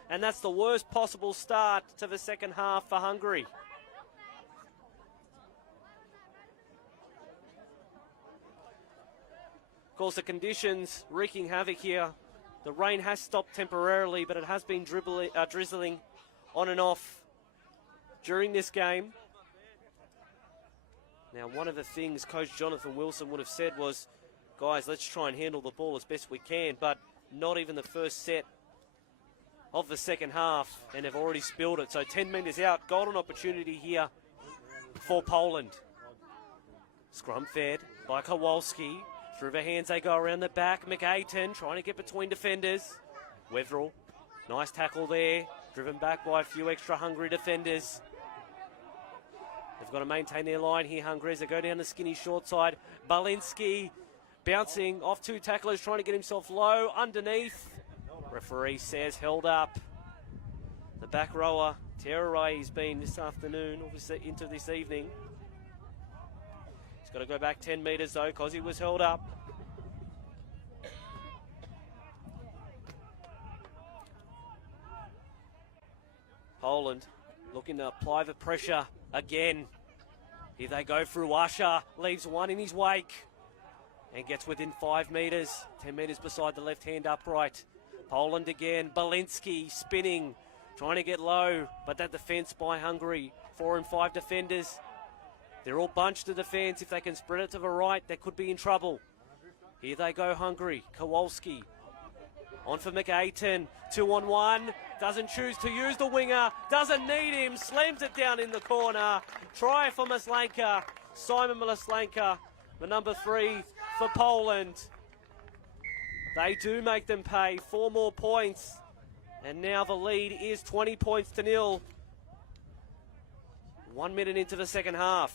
and that's the worst possible start to the second half for Hungary. Of course, the conditions wreaking havoc here. The rain has stopped temporarily, but it has been drizzling on and off during this game. Now, one of the things Coach Jonathan Wilson would have said was, guys, let's try and handle the ball as best we can, but not even the first set of the second half, and they've already spilled it. So 10 metres out, golden opportunity here for Poland. Scrum fed by Kowalski. Through the hands they go around the back. McAyton trying to get between defenders. Wetherill, nice tackle there. Driven back by a few extra Hungary defenders. They've got to maintain their line here, Hungary, as they go down the skinny short side. Balinski bouncing off two tacklers, trying to get himself low underneath. Referee says held up. The back rower Terror he's been this afternoon, obviously into this evening. He's got to go back 10 metres though, because he was held up. Poland looking to apply the pressure again. Here they go through Usher, leaves one in his wake and gets within 5 metres, 10 metres beside the left-hand upright. Poland again, Balinski spinning, trying to get low, but that defence by Hungary, 4 and 5 defenders. They're all bunched to defence. If they can spread it to the right, they could be in trouble. Here they go, Hungary. Kowalski on for McAten, 2-on-1, doesn't choose to use the winger, doesn't need him, slams it down in the corner. Try for Maslanka, Simon Maslanka, the number 3 for Poland. They do make them pay 4 more points, and now the lead is 20 points to 0. 1 minute into the second half.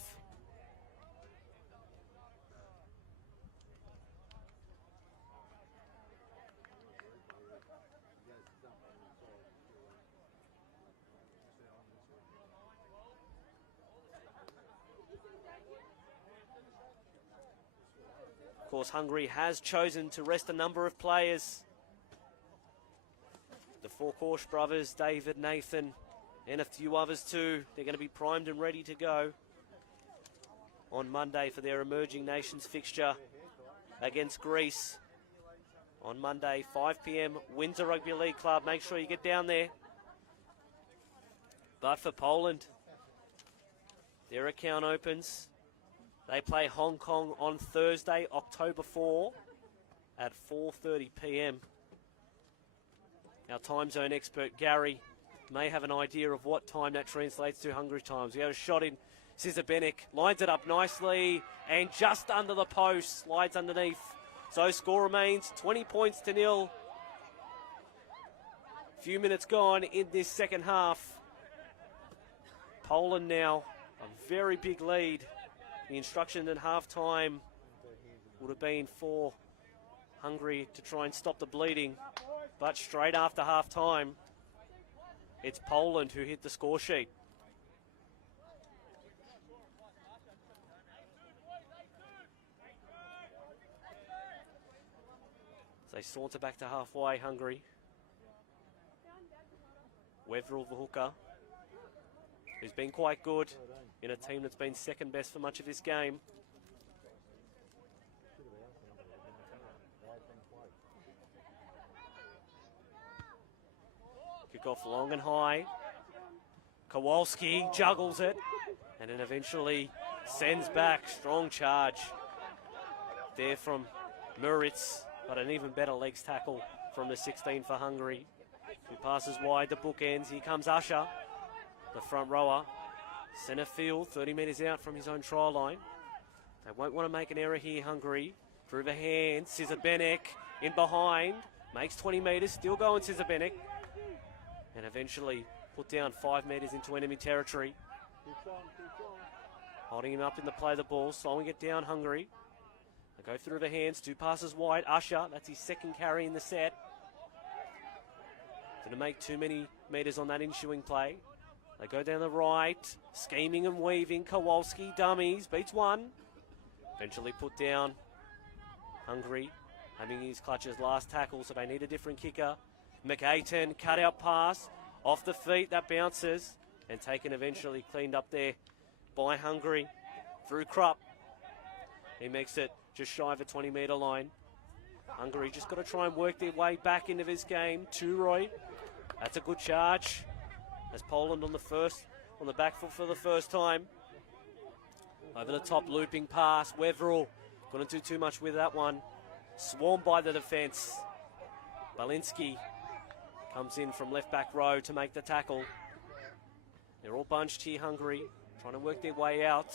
Of course, Hungary has chosen to rest a number of players. The 4 Korsch brothers, David, Nathan, and a few others too. They're going to be primed and ready to go on Monday for their Emerging Nations fixture against Greece. On Monday, 5 p.m, Windsor Rugby League Club. Make sure you get down there. But for Poland, their account opens. They play Hong Kong on Thursday, October 4 at 4:30 p.m. Our time zone expert, Gary, may have an idea of what time that translates to Hungary times. We have a shot in. Cizabenek lines it up nicely and just under the post, slides underneath. So score remains 20 points to 0. Few minutes gone in this second half. Poland now a very big lead. The instruction at half-time would have been for Hungary to try and stop the bleeding. But straight after half-time, it's Poland who hit the score sheet. They saunter back to halfway, Hungary. Weverill, the hooker, who's been quite good in a team that's been second best for much of this game. Kick off long and high. Kowalski juggles it and then eventually sends back. Strong charge there from Muritz, but an even better legs tackle from the 16 for Hungary, who passes wide the bookends. Here comes Usher, the front rower. Centre field, 30 metres out from his own try line. They won't want to make an error here, Hungary. Through the hands, Cizabenek in behind. Makes 20 metres, still going Cizabenek. And eventually put down 5 metres into enemy territory. Holding him up in the play of the ball, slowing it down, Hungary. They go through the hands, 2 passes wide. Usher, that's his second carry in the set. Didn't make too many metres on that ensuing play. They go down the right, scheming and weaving. Kowalski dummies, beats one. Eventually put down. Hungary having his clutches last tackle, so they need a different kicker. McAten, cut out pass, off the feet, that bounces, and taken eventually cleaned up there by Hungary through Krupp. He makes it just shy of a 20-metre line. Hungary just got to try and work their way back into this game. Roy, that's a good charge. As Poland on the back foot for the first time. Over the top, looping pass. Weverill couldn't do too much with that one. Swarmed by the defence. Balinski comes in from left back row to make the tackle. They're all bunched here, Hungary, trying to work their way out.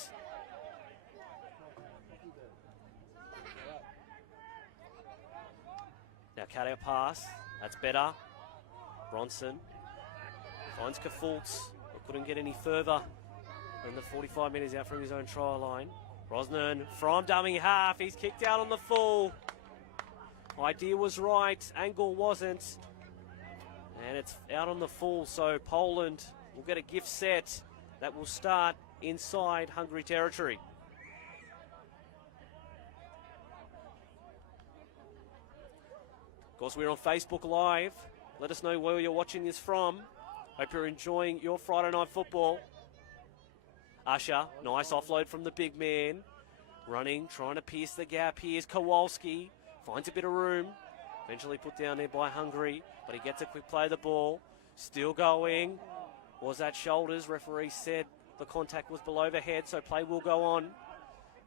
Now cut out pass. That's better. Bronson finds Kafultz, but couldn't get any further than the 45 metres out from his own try line. Brosnan from dummy half. He's kicked out on the full. Idea was right, angle wasn't. And it's out on the full, so Poland we'll get a gift set that will start inside Hungary territory. Of course, we're on Facebook Live. Let us know where you're watching this from. Hope you're enjoying your Friday night football. Usher, nice offload from the big man. Running, trying to pierce the gap. Here's Kowalski. Finds a bit of room. Eventually put down there by Hungary, but he gets a quick play of the ball. Still going. Was that shoulders? Referee said the contact was below the head, so play will go on.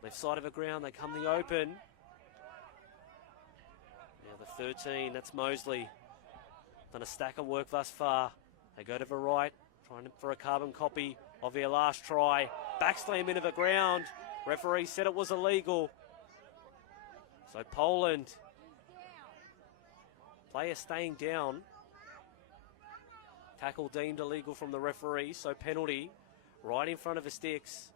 Left side of the ground, they come the open. Now the 13, that's Mosley. Done a stack of work thus far. They go to the right, trying for a carbon copy of their last try. Backslam into the ground. Referee said it was illegal. So Poland. Player staying down. Tackle deemed illegal from the referee, so penalty right in front of the sticks.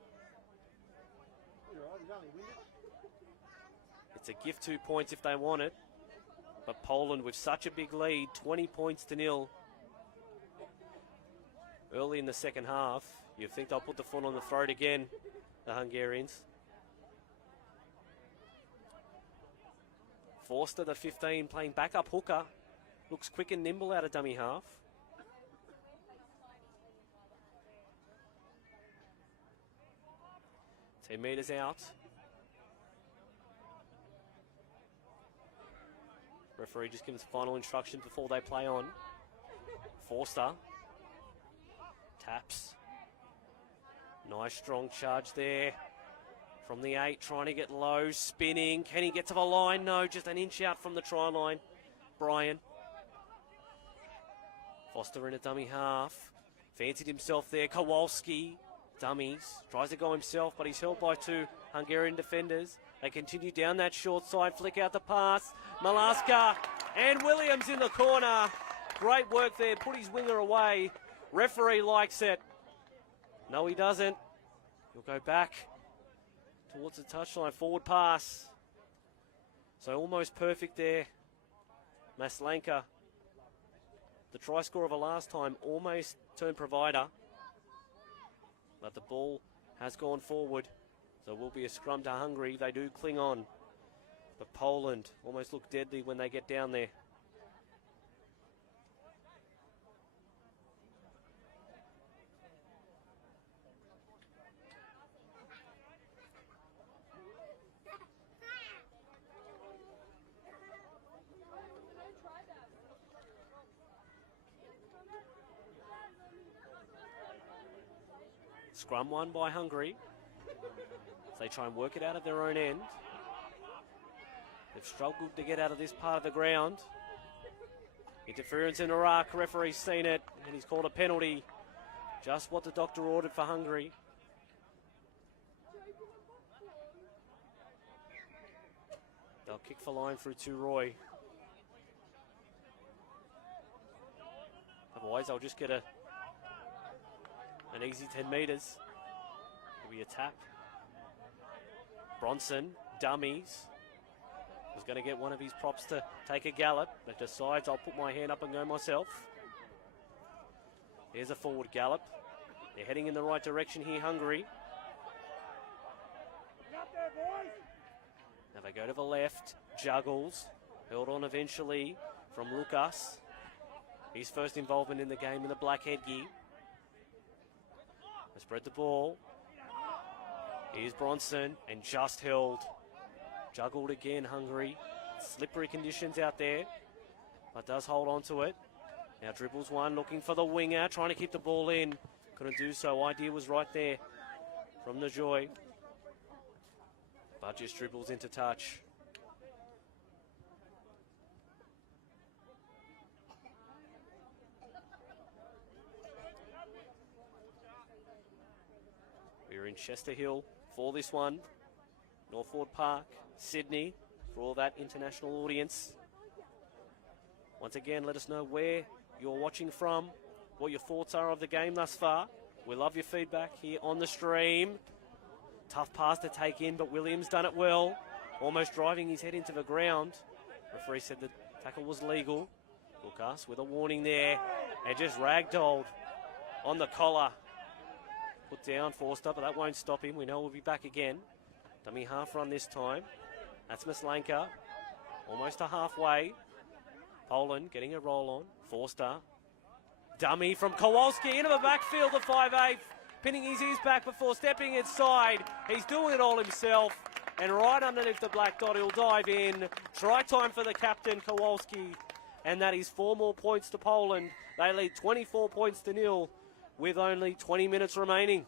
It's a gift 2 points if they want it. But Poland with such a big lead, 20 points to 0. Early in the second half, you think they'll put the foot on the throat again, the Hungarians. Forster, the 15, playing backup hooker. Looks quick and nimble out of dummy half. Ten metres out. Referee just gives final instructions before they play on. Forster. Taps. Nice strong charge there. From the 8, trying to get low, spinning. Can he get to the line? No, just an inch out from the try line. Brian. Foster in a dummy half. Fancied himself there. Kowalski. Dummies. Tries to go himself, but he's held by 2 Hungarian defenders. They continue down that short side. Flick out the pass. Malaska and Williams in the corner. Great work there. Put his winger away. Referee likes it. No, he doesn't. He'll go back towards the touchline. Forward pass. So almost perfect there. Maslanka. The try scorer of the last time almost turned provider. But the ball has gone forward. So it will be a scrum to Hungary. They do cling on. But Poland almost look deadly when they get down there. Scrum won by Hungary. So they try and work it out of their own end. They've struggled to get out of this part of the ground. Interference in Iraq. Referee's seen it and he's called a penalty. Just what the doctor ordered for Hungary. They'll kick for line through to Roy. Otherwise, they'll just get an easy 10 metres. It'll be a tap. Bronson, dummies. Was going to get one of his props to take a gallop, but decides I'll put my hand up and go myself. There's a forward gallop. They're heading in the right direction here, Hungary. Now they go to the left. Juggles. Held on eventually from Lucas. His first involvement in the game in the black headgear. They spread the ball. Here's Bronson and just held. Juggled again, Hungary. Slippery conditions out there, but does hold on to it. Now dribbles one, looking for the winger, trying to keep the ball in. Couldn't do so. Idea was right there from the Joy. But just dribbles into touch. We're in Chester Hill for this one. Northwood Park, Sydney, for all that international audience. Once again, let us know where you're watching from, what your thoughts are of the game thus far. We love your feedback here on the stream. Tough pass to take in, but Williams done it well. Almost driving his head into the ground. Referee said the tackle was legal. Lucas with a warning there, and just ragdolled on the collar. Put down Forster, but that won't stop him. We know we'll be back again. Dummy half run this time. That's Maslanka. Almost to halfway. Poland getting a roll on. Forster. Dummy from Kowalski into the backfield, the 5'8", pinning his ears back before stepping inside. He's doing it all himself. And right underneath the black dot, he'll dive in. Try time for the captain, Kowalski. And that is 4 more points to Poland. They lead 24 points to 0 with only 20 minutes remaining.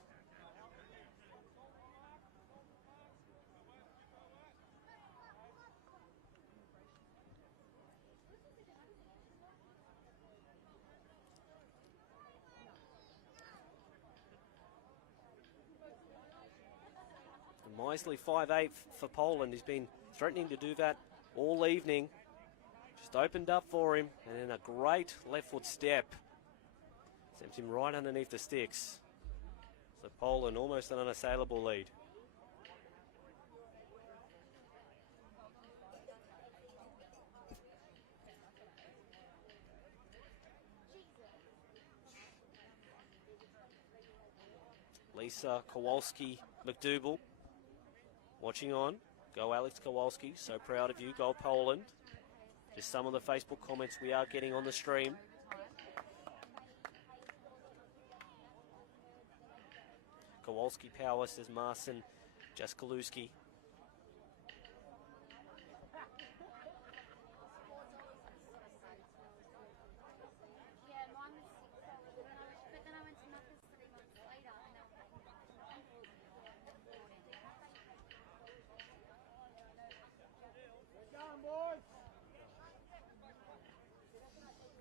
Misley 5'8" for Poland. He's been threatening to do that all evening. Just opened up for him, and then a great left foot step. Sent him right underneath the sticks. So Poland almost an unassailable lead. Lisa, Kowalski, McDougal. Watching on. Go Alex Kowalski. So proud of you. Go Poland. Just some of the Facebook comments we are getting on the stream. Kowalski power, says Marcin Jaskalewski.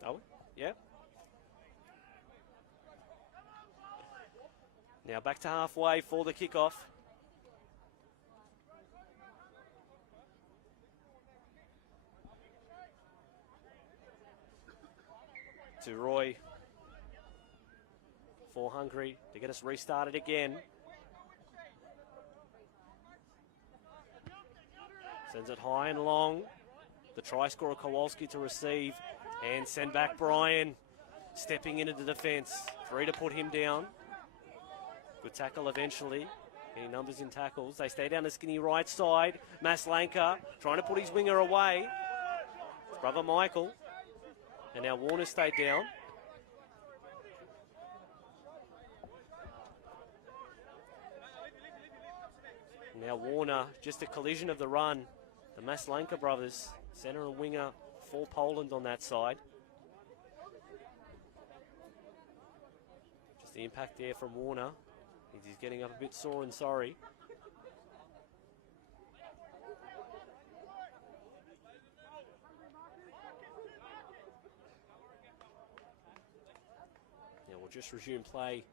Oh, yeah. Now back to halfway for the kickoff. To Roy for Hungary to get us restarted again. Sends it high and long. The try scorer Kowalski to receive and send back Brian. Stepping into the defence. 3 to put him down. Good tackle eventually. Any numbers in tackles. They stay down the skinny right side. Maslanka trying to put his winger away. His brother Michael. And now Warner stayed down. Now Warner, just a collision of the run. The Maslanka brothers, centre and winger for Poland on that side. Just the impact there from Warner. He's getting up a bit sore and sorry. Now we'll just resume play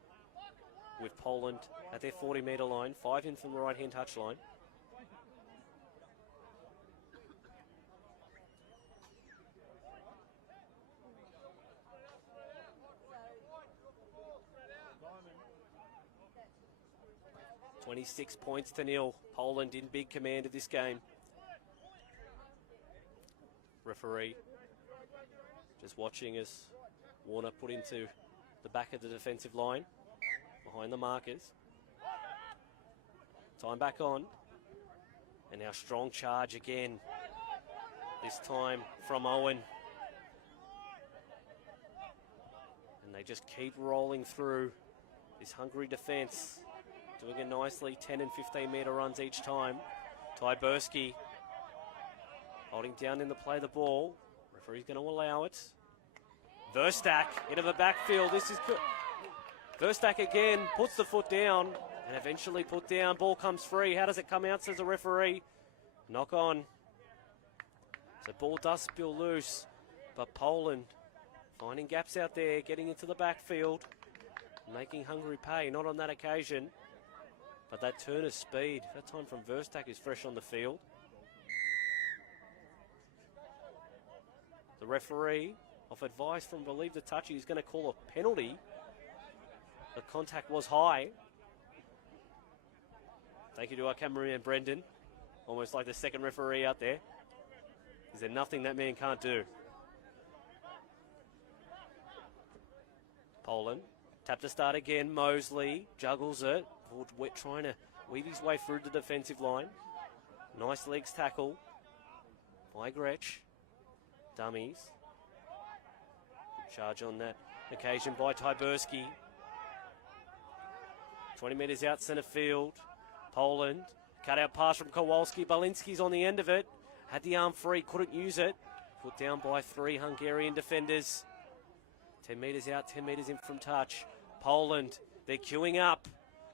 with Poland at their 40-metre line. 5 in from the right-hand touch line. $26-0. Poland in big command of this game. Referee just watching as Warner put into the back of the defensive line, behind the markers. Time back on. And now strong charge again. This time from Owen. And they just keep rolling through this Hungary defence. Doing it nicely, 10 and 15 metre runs each time. Tyburski holding down in the play the ball. Referee's going to allow it. Verstak into the backfield. This is good. Verstak again puts the foot down and eventually put down. Ball comes free. How does it come out, says the referee? Knock on. So ball does spill loose, but Poland finding gaps out there, getting into the backfield, making Hungary pay. Not on that occasion. But that turn of speed, that time from Verstak is fresh on the field. The referee, off advice from Believe the Touchy, is going to call a penalty. The contact was high. Thank you to our cameraman Brendan. Almost like the second referee out there. Is there nothing that man can't do? Poland Tap to start again. Mosley juggles it. Trying to weave his way through the defensive line. Nice legs tackle by Gretsch. Dummies. Good charge on that occasion by Tyberski. 20 metres out centre field. Poland. Cut out pass from Kowalski. Balinski's on the end of it. Had the arm free, couldn't use it. Put down by 3 Hungarian defenders. 10 metres out, 10 metres in from touch. Poland, they're queuing up.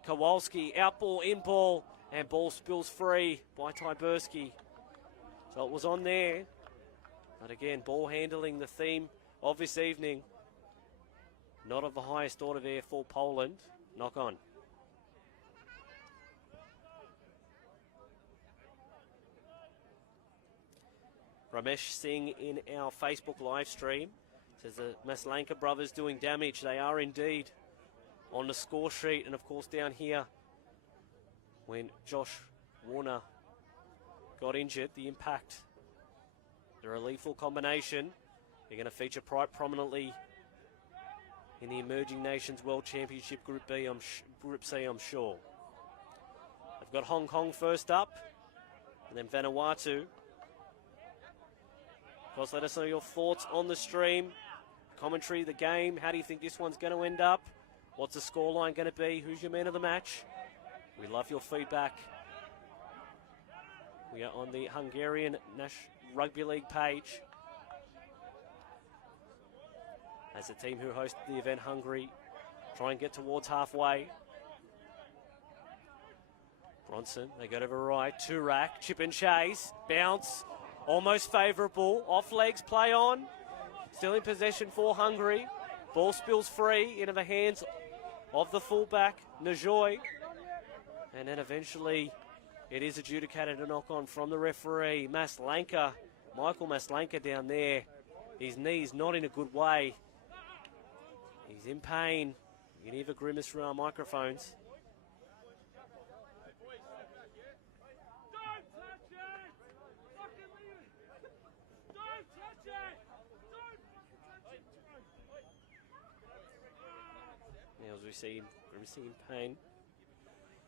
Kowalski, out ball, in ball, and ball spills free by Tyberski. So it was on there. But again, ball handling, the theme of this evening. Not of the highest order there for Poland. Knock on. Ramesh Singh in our Facebook live stream says the Maslanka brothers doing damage. They are indeed on the score sheet. And of course down here, when Josh Warner got injured, the impact, they're a lethal combination. They're going to feature prominently in the Emerging Nations World Championship Group B, Group C, I'm sure. They've got Hong Kong first up, and then Vanuatu. Of course, let us know your thoughts on the stream. Commentary, the game. How do you think this one's going to end up? What's the scoreline going to be? Who's your man of the match? We love your feedback. We are on the Hungarian Rugby League page. As the team who hosted the event, Hungary, try and get towards halfway. Bronson, they go to the right. Turak, chip and chase, bounce. Almost favourable. Off legs, play on. Still in possession for Hungary. Ball spills free into the hands of the fullback, Najoy. And then eventually it is adjudicated a knock-on from the referee. Maslanka, Michael Maslanka down there. His knee's not in a good way. He's in pain. You can hear the grimace from our microphones. Now as we see him grimacing in pain.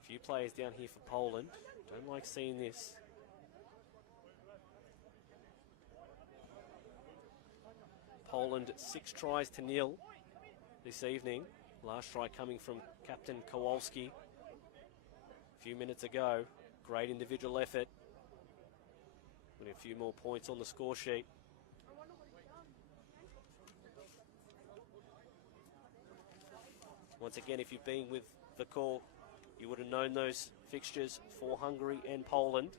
A few players down here for Poland. Don't like seeing this. Poland 6 tries to nil this evening. Last try coming from Captain Kowalski a few minutes ago. Great individual effort. Putting a few more points on the score sheet. Once again, if you've been with the call, you would have known those fixtures for Hungary and Poland.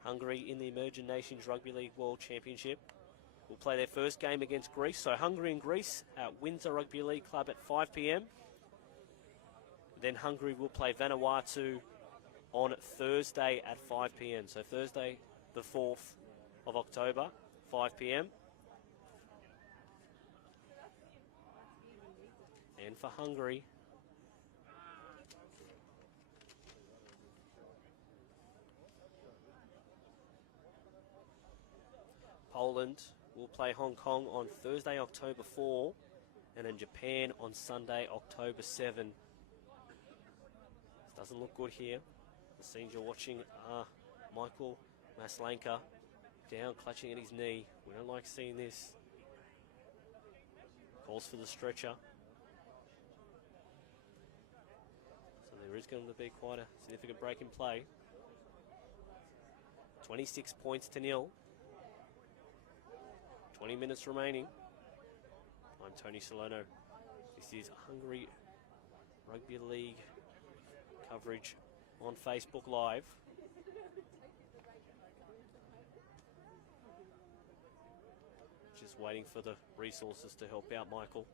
Hungary in the Emerging Nations Rugby League World Championship will play their first game against Greece. So Hungary and Greece at Windsor Rugby League Club at 5 p.m. Then Hungary will play Vanuatu on Thursday at 5 p.m. So Thursday, the 4th of October, 5 p.m. And for Hungary, Poland will play Hong Kong on Thursday, October 4, and then Japan on Sunday, October 7. This doesn't look good here. The scenes you're watching are Michael Maslanka down, clutching at his knee. We don't like seeing this. Calls for the stretcher. So there is going to be quite a significant break in play. 26 points to nil. 20 minutes remaining. I'm Tony Salerno. This is Hungary Rugby League coverage on Facebook Live. Just waiting for the resources to help out Michael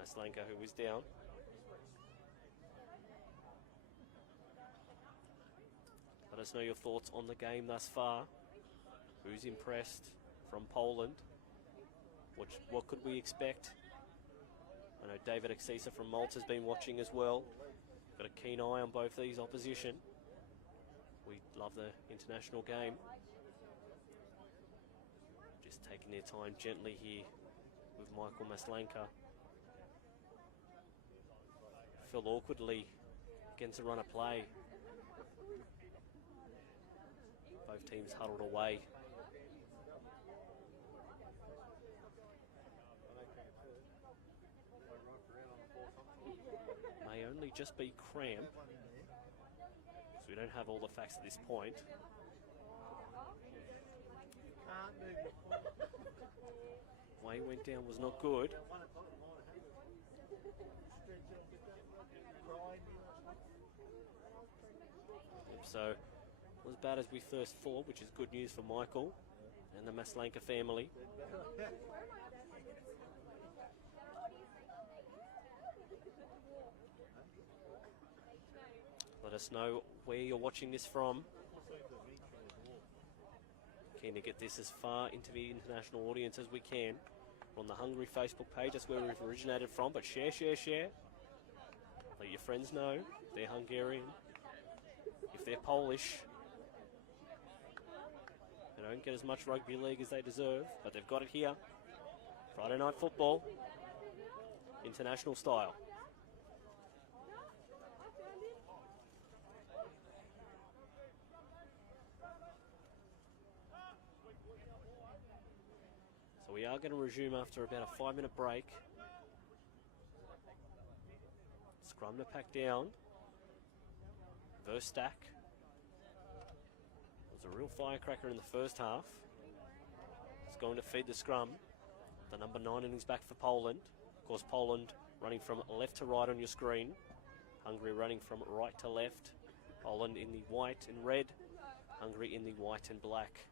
Maslanka, who is down. Let us know your thoughts on the game thus far. Who's impressed from Poland? What could we expect? I know David Axisa from Malta has been watching as well. Got a keen eye on both these opposition. We love the international game. Just taking their time gently here with Michael Maslanka. fell awkwardly against the run of play. Both teams huddled away. May only just be cramp, so we don't have all the facts at this point. Way went down was not good. So, not as bad as we first thought, which is good news for Michael and the Maslanka family. Let us know where you're watching this from. Keen to get this as far into the international audience as we can. We're on the Hungary Facebook page, that's where we've originated from, but share. Let your friends know if they're Hungarian, if they're Polish. They don't get as much rugby league as they deserve, but they've got it here. Friday night football, international style. So we are going to resume after about a 5-minute break. Scrum to pack down. Verstack. It was a real firecracker in the first half. It's going to feed the scrum. The number 9 innings back for Poland. Of course, Poland running from left to right on your screen. Hungary running from right to left. Poland in the white and red. Hungary in the white and black.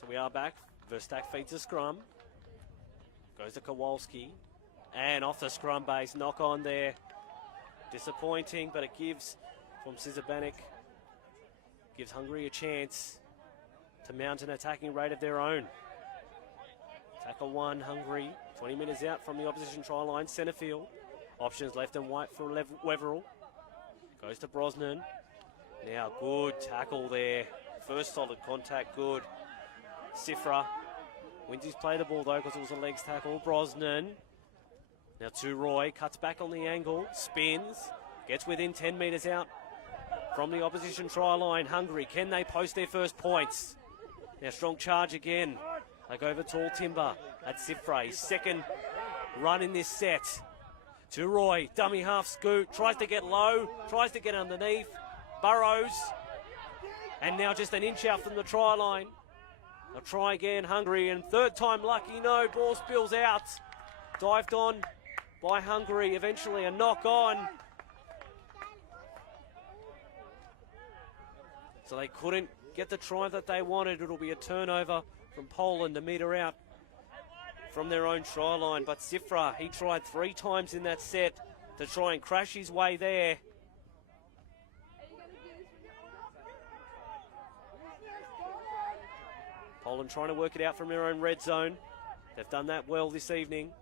So we are back. Verstack feeds the scrum. Goes to Kowalski. And off the scrum base. Knock on there. Disappointing, but it gives from Cizabanek. Gives Hungary a chance to mount an attacking rate of their own. Tackle 1, Hungary. 20 metres out from the opposition try line. Centre field. Options left and right for Weverill. Goes to Brosnan. Now good tackle there. First solid contact, good. Sifra wins his play the ball though because it was a legs tackle. Brosnan. Now to Roy. Cuts back on the angle. Spins. Gets within 10 metres out from the opposition try line. Hungary, can they post their first points? Now strong charge again. They go over tall timber at Sifra. His second run in this set. To Roy. Dummy half scoot. Tries to get low. Tries to get underneath. Burrows. And now just an inch out from the try line. They'll try again, Hungary, and third time lucky, no, ball spills out. Dived on by Hungary, eventually a knock on. So they couldn't get the try that they wanted. It'll be a turnover from Poland, a metre out from their own try line. But Sifra, he tried 3 times in that set to try and crash his way there. Poland trying to work it out from their own red zone. They've done that well this evening.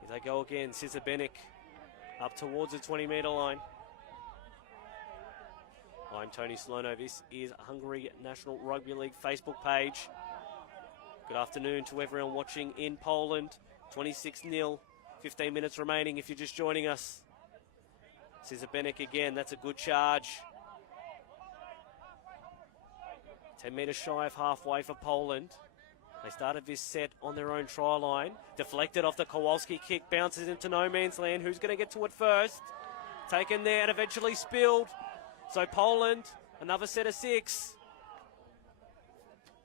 Here they go again. Cizabanek up towards the 20-metre line. I'm Tony Salono. This is Hungary National Rugby League Facebook page. Good afternoon to everyone watching in Poland. 26-0, 15 minutes remaining if you're just joining us. Cizabanek again, that's a good charge. 10 metres shy of halfway for Poland. They started this set on their own try line. Deflected off the Kowalski kick, bounces into no man's land. Who's going to get to it first? Taken there and eventually spilled. So Poland, another set of 6.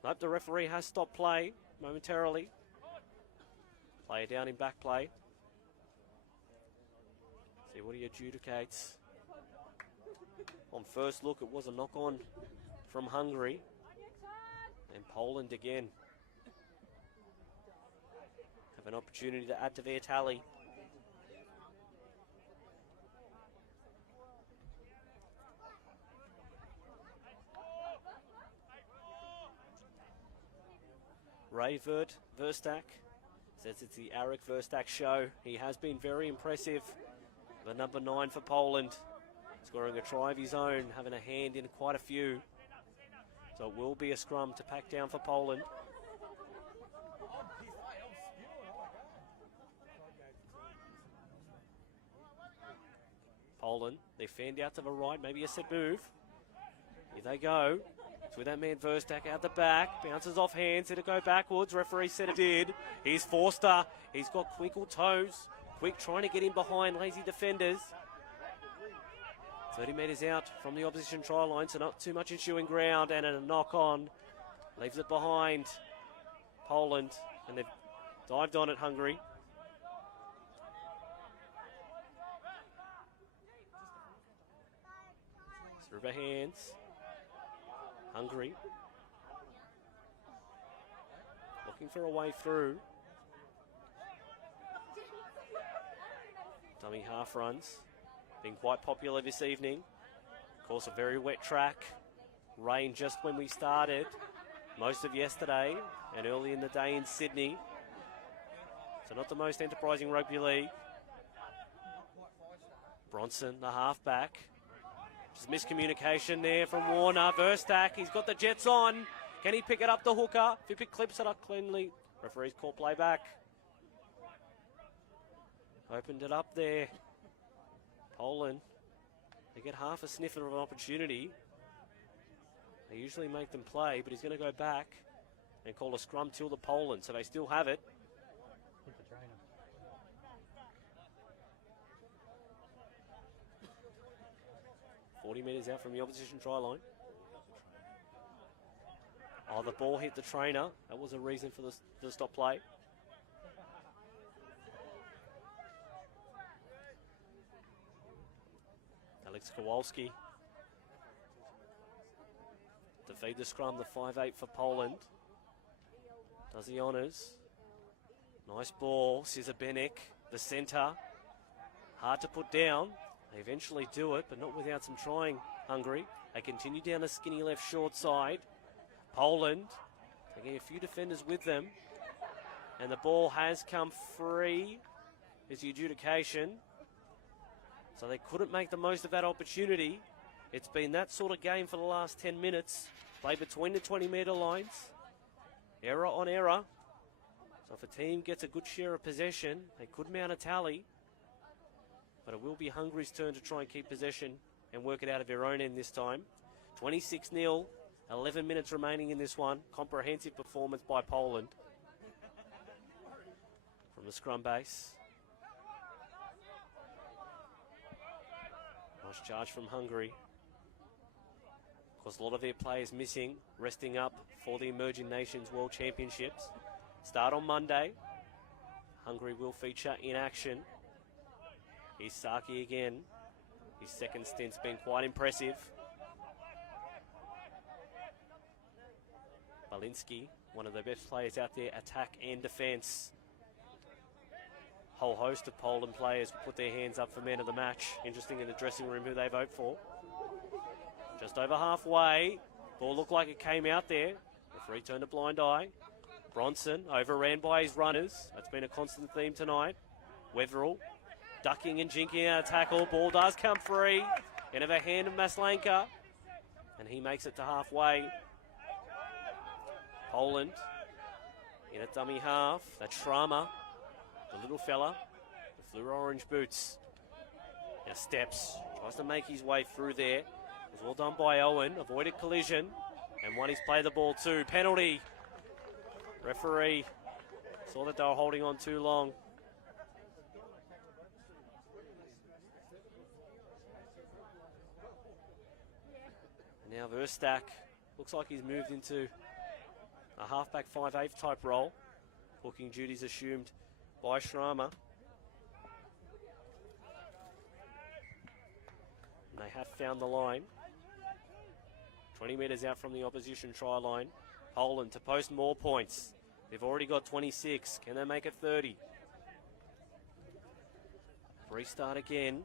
Nope, the referee has stopped play momentarily. Player down in back play. See what he adjudicates. On first look, it was a knock on from Hungary. And Poland again have an opportunity to add to their tally. Ray Verstak says it's the Arik Verstak show. He has been very impressive. The number 9 for Poland, scoring a try of his own, having a hand in quite a few. So it will be a scrum to pack down for Poland. Poland, they fanned out to the right, maybe a set move. Here they go. It's with that man Verstak out the back, bounces off hands, it'll go backwards. Referee said it did. Here's Forster, he's got Quinkle toes. Quick trying to get in behind lazy defenders. 30 metres out from the opposition try line, so not too much ensuing ground, and a knock on. Leaves it behind Poland, and they've dived on it, Hungary. Through the hands. Hungary. Looking for a way through. Dummy half runs. Been quite popular this evening. Of course, a very wet track. Rain just when we started. Most of yesterday and early in the day in Sydney. So not the most enterprising rugby league. Bronson, the halfback. Just miscommunication there from Warner. Verstak, he's got the Jets on. Can he pick it up the hooker? If he clips it up cleanly, referee's call play back. Opened it up there. Poland, they get half a sniff of an opportunity. They usually make them play, but he's going to go back and call a scrum till the Poland, so they still have it. 40 metres out from the opposition try line. Oh, the ball hit the trainer. That was a reason for the stop play. Alex Kowalski to feed the scrum, the 5-8 for Poland. Does the honours. Nice ball, Cesar Benek, the centre. Hard to put down. They eventually do it, but not without some trying, Hungary. They continue down the skinny left short side. Poland, taking a few defenders with them. And the ball has come free. Is the adjudication. So they couldn't make the most of that opportunity. It's been that sort of game for the last 10 minutes. Play between the 20-metre lines. Error on error. So if a team gets a good share of possession, they could mount a tally. But it will be Hungary's turn to try and keep possession and work it out of their own end this time. 26-0, 11 minutes remaining in this one. Comprehensive performance by Poland. From the scrum base. Nice charge from Hungary. Of course, a lot of their players missing, resting up for the Emerging Nations World Championships. Start on Monday. Hungary will feature in action. Here's Saki again. His second stint's been quite impressive. Balinski, one of the best players out there, attack and defence. Whole host of Poland players will put their hands up for man of the match. Interesting in the dressing room who they vote for. Just over halfway. Ball looked like it came out there. Referee turned a blind eye. Bronson overran by his runners. That's been a constant theme tonight. Wetherill ducking and jinking out a tackle. Ball does come free. Into the hand of Maslanka. And he makes it to halfway. Poland in a dummy half. That's Schramer, the little fella, the fluoro orange boots. Now steps, tries to make his way through there. It was well done by Owen, avoided collision, and won his play the ball too. Penalty. Referee saw that they were holding on too long. And now Verstak looks like he's moved into a halfback 5-8 type role. Booking duties assumed by Schramer. And they have found the line. 20 metres out from the opposition try line. Poland to post more points. They've already got 26. Can they make it 30? Restart again.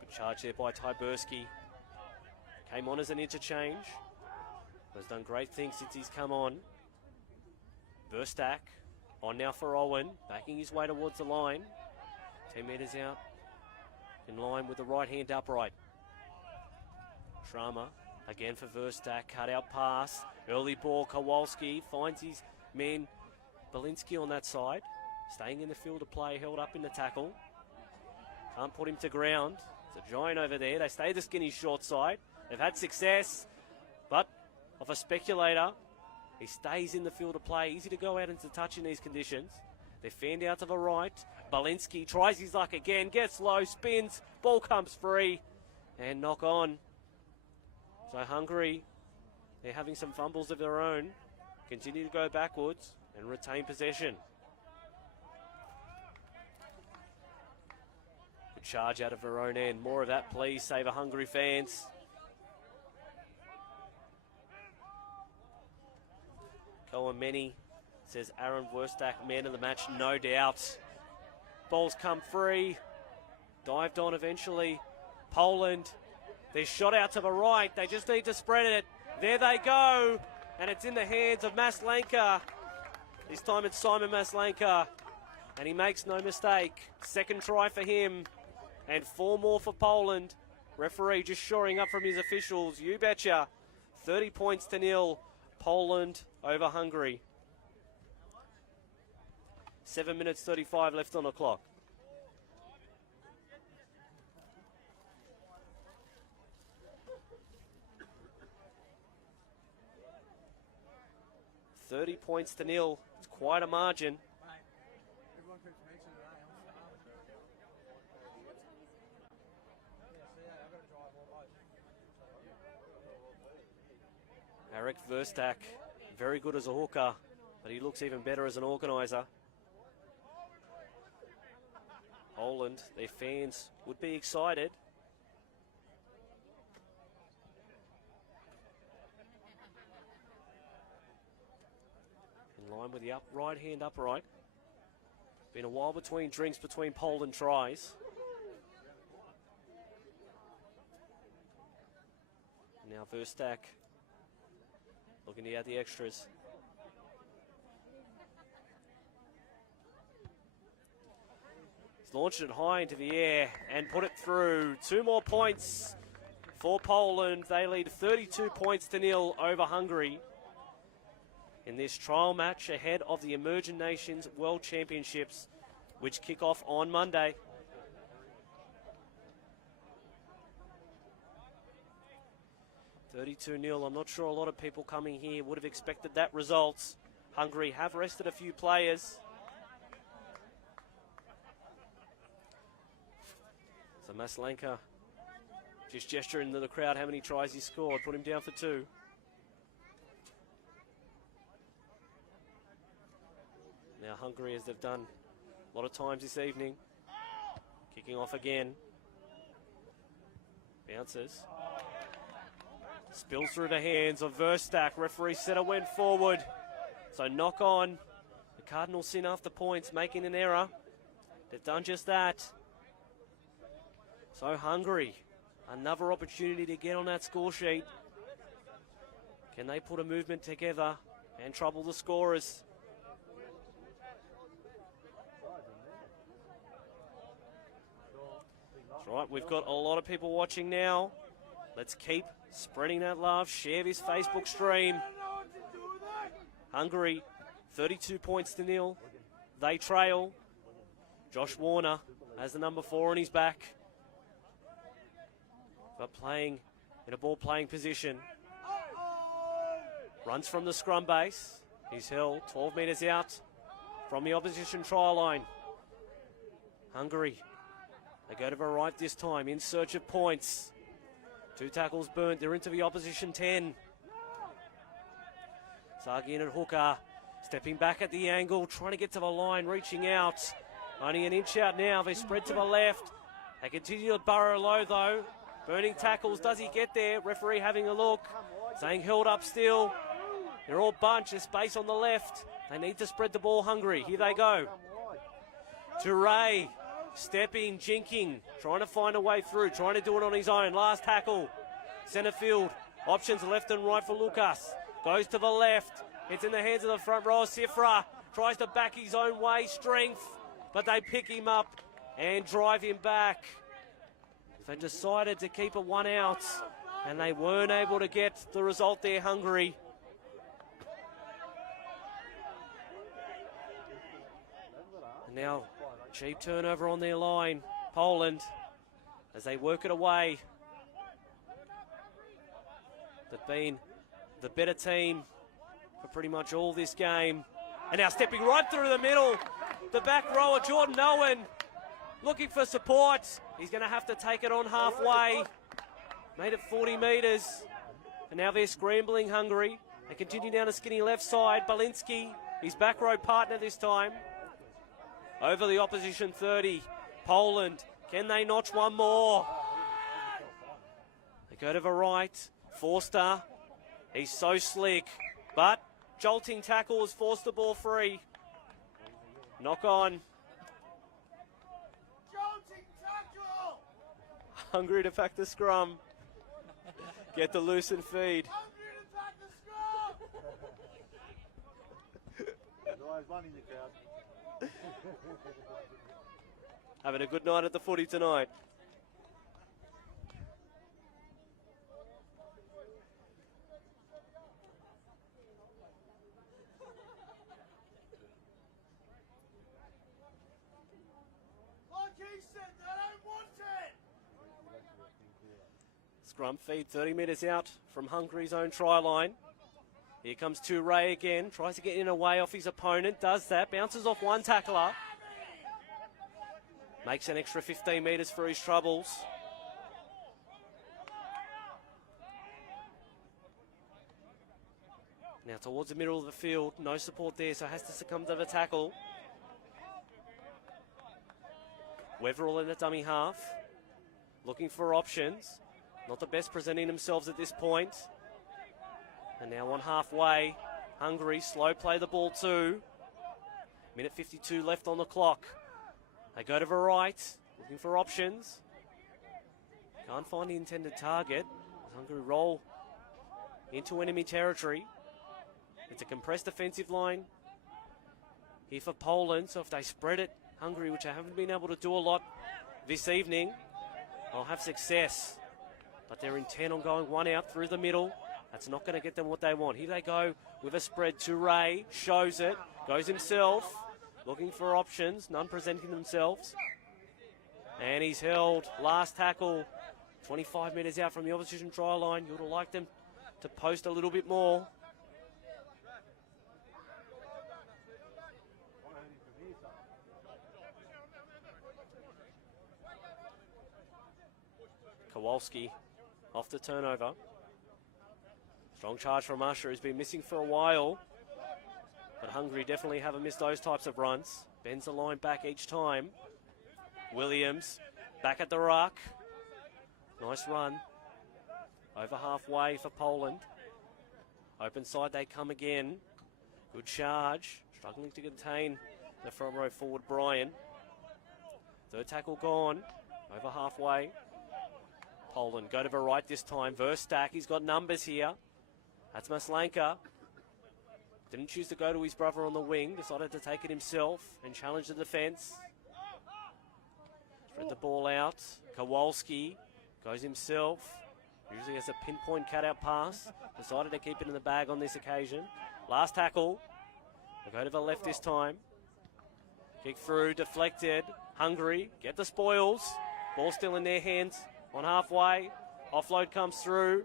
Good charge there by Tyberski. Came on as an interchange. Has done great things since he's come on. Verstak on now for Owen, backing his way towards the line. 10 metres out, in line with the right-hand upright. Sharma again for Verstak, cut out pass. Early ball, Kowalski finds his man, Belinsky on that side. Staying in the field of play, held up in the tackle. Can't put him to ground. It's a giant over there. They stay the skinny short side. They've had success, but off a speculator, he stays in the field of play. Easy to go out into touch in these conditions. They're fanned out to the right. Belinsky tries his luck again, gets low, spins, ball comes free, and knock on. So Hungary, they're having some fumbles of their own. Continue to go backwards and retain possession. Good charge out of their own end. More of that, please, Save Hungary fans. Cohen Many says Aaron Verstak, man of the match, no doubt. Balls come free. Dived on eventually. Poland. They're shot out to the right. They just need to spread it. There they go. And it's in the hands of Maslanka. This time it's Simon Maslanka. And he makes no mistake. Second try for him. And 4 more for Poland. Referee just shoring up from his officials. You betcha. 30 points to 0. Poland over Hungary. 7 minutes 35 left on the clock. $30 points to 0. It's quite a margin. Eric Verstak, very good as a hooker, but he looks even better as an organiser. Poland, their fans would be excited. In line with the right hand upright. Been a while between drinks between Poland tries. Now Verstak looking to add the extras. He's launched it high into the air and put it through. 2 more points for Poland. They lead 32 points to 0 over Hungary in this trial match ahead of the Emerging Nations World Championships, which kick off on Monday. $32-0. I'm not sure a lot of people coming here would have expected that result. Hungary have rested a few players. So Maslanka just gesturing to the crowd how many tries he scored. Put him down for 2. Now Hungary, as they've done a lot of times this evening, kicking off again. Bounces. Spills through the hands of Verstak. Referee said it went forward. So knock on. The Cardinals sin after points, making an error. They've done just that. So Hungary, another opportunity to get on that score sheet. Can they put a movement together and trouble the scorers? That's right, we've got a lot of people watching now. Let's keep spreading that love. Share this Facebook stream. Hungary, 32 points to 0. They trail. Josh Warner has the number 4 on his back. But playing in a ball-playing position. Runs from the scrum base. He's held 12 metres out from the opposition try line. Hungary, they go to the right this time in search of points. 2 tackles burnt. They're into the opposition 10. Sargin and Hooker stepping back at the angle, trying to get to the line, reaching out. Only an inch out now. They spread to the left. They continue to burrow low though. Burning tackles. Does he get there? Referee having a look. Saying held up still. They're all bunched. There's space on the left. They need to spread the ball. Hungry. Here they go. Toure. Stepping, jinking, trying to find a way through, trying to do it on his own. Last tackle, centre field, options left and right for Lucas. Goes to the left, It's in the hands of the front row. Sifra tries to back his own way, strength, but they pick him up and drive him back. They decided to keep a one out, and they weren't able to get the result there, Hungary. And now, cheap turnover on their line. Poland, as they work it away. They've been the better team for pretty much all this game. And now stepping right through the middle, the back rower, Jordan Owen, looking for support. He's going to have to take it on halfway. Made it 40 metres. And now they're scrambling, Hungary. They continue down the skinny left side. Balinski, his back row partner this time. Over the opposition 30. Poland, can they notch one more? They go to the right. Forster, he's so slick. But jolting tackle has forced the ball free. Knock on. Hungry to pack the scrum. Get the loose and feed. Having a good night at the footy tonight. Scrum feed 30 metres out from Hungary's own try line. Here comes Toure again, tries to get in away off his opponent, does that, bounces off one tackler. Makes an extra 15 metres for his troubles. Now towards the middle of the field, no support there, so has to succumb to the tackle. Weverall in the dummy half, looking for options. Not the best presenting themselves at this point. And now on halfway, Hungary slow play the ball too. Minute 52 left on the clock. They go to the right, looking for options. Can't find the intended target. Hungary roll into enemy territory. It's a compressed defensive line here for Poland, so if they spread it, Hungary, which they haven't been able to do a lot this evening, they'll have success. But they're intent on going one out through the middle. That's not going to get them what they want. Here they go with a spread. Toure shows it, goes himself, looking for options, none presenting themselves. And he's held. Last tackle, 25 metres out from the opposition try line. You would have liked them to post a little bit more. Kowalski off the turnover. Strong charge from Usher, who's been missing for a while. But Hungary definitely haven't missed those types of runs. Bends the line back each time. Williams back at the ruck. Nice run. Over halfway for Poland. Open side they come again. Good charge. Struggling to contain the front row forward, Brian. Third tackle gone. Over halfway. Poland go to the right this time. Verstak, he's got numbers here. That's Maslanka. Didn't choose to go to his brother on the wing. Decided to take it himself and challenge the defence. Spread the ball out. Kowalski goes himself. Usually has a pinpoint cutout pass. Decided to keep it in the bag on this occasion. Last tackle. They'll go to the left this time. Kick through, deflected. Hungary get the spoils. Ball still in their hands. On halfway, offload comes through,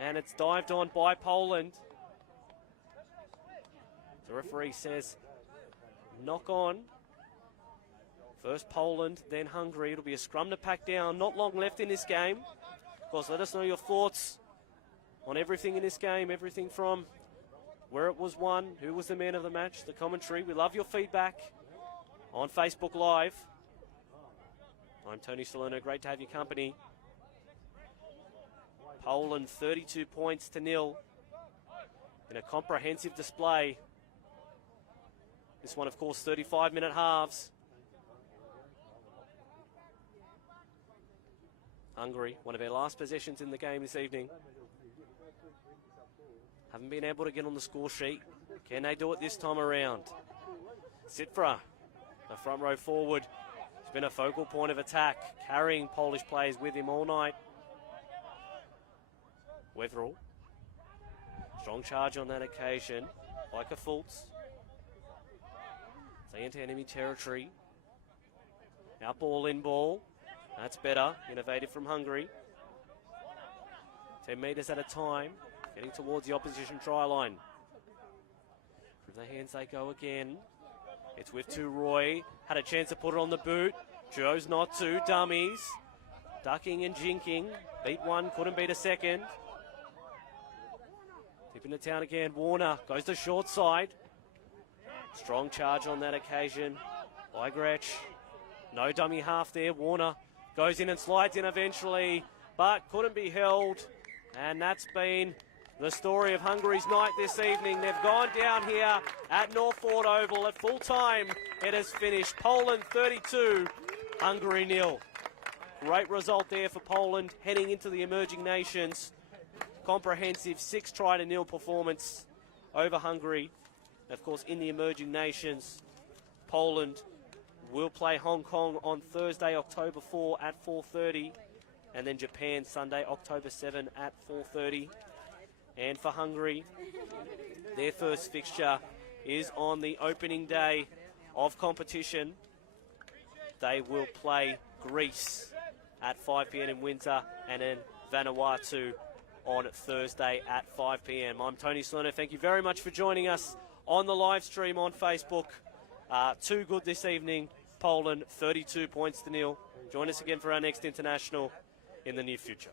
and it's dived on by Poland. The referee says knock on. First Poland, then Hungary. It'll be a scrum to pack down. Not long left in this game. Of course, let us know your thoughts on everything in this game, everything from where it was won, who was the man of the match, the commentary. We love your feedback on Facebook Live. I'm Tony Salerno. Great to have your company. Poland 32 points to 0 in a comprehensive display. This one, of course, 35-minute halves. Hungary, one of their last possessions in the game this evening. Haven't been able to get on the score sheet. Can they do it this time around? Sitfra, the front row forward, has been a focal point of attack, carrying Polish players with him all night. Wetherell, strong charge on that occasion, like a Fultz. They into enemy territory. Out ball, in ball. That's better. Innovative from Hungary. 10 metres at a time. Getting towards the opposition try line. From the hands they go again. It's with two Roy. Had a chance to put it on the boot. Chose not to. Dummies. Ducking and jinking. Beat one, couldn't beat a second. Tipping to town again. Warner goes to short side. Strong charge on that occasion by Gretsch. No dummy half there. Warner goes in and slides in eventually, but couldn't be held. And that's been the story of Hungary's night this evening. They've gone down here at Northford Oval at full time. It has finished Poland 32, Hungary 0. Great result there for Poland heading into the emerging nations. Comprehensive 6-0 performance over Hungary. Of course, in the emerging nations, Poland will play Hong Kong on Thursday, October 4 at 4:30, and then Japan Sunday, October 7 at 4:30. And for Hungary, their first fixture is on the opening day of competition. They will play Greece at 5 p.m. in Windsor, and then Vanuatu on Thursday at 5 p.m. I'm Tony Salerno. Thank you very much for joining us on the live stream on Facebook. Too good this evening. Poland 32 points to 0. Join us again for our next international in the near future.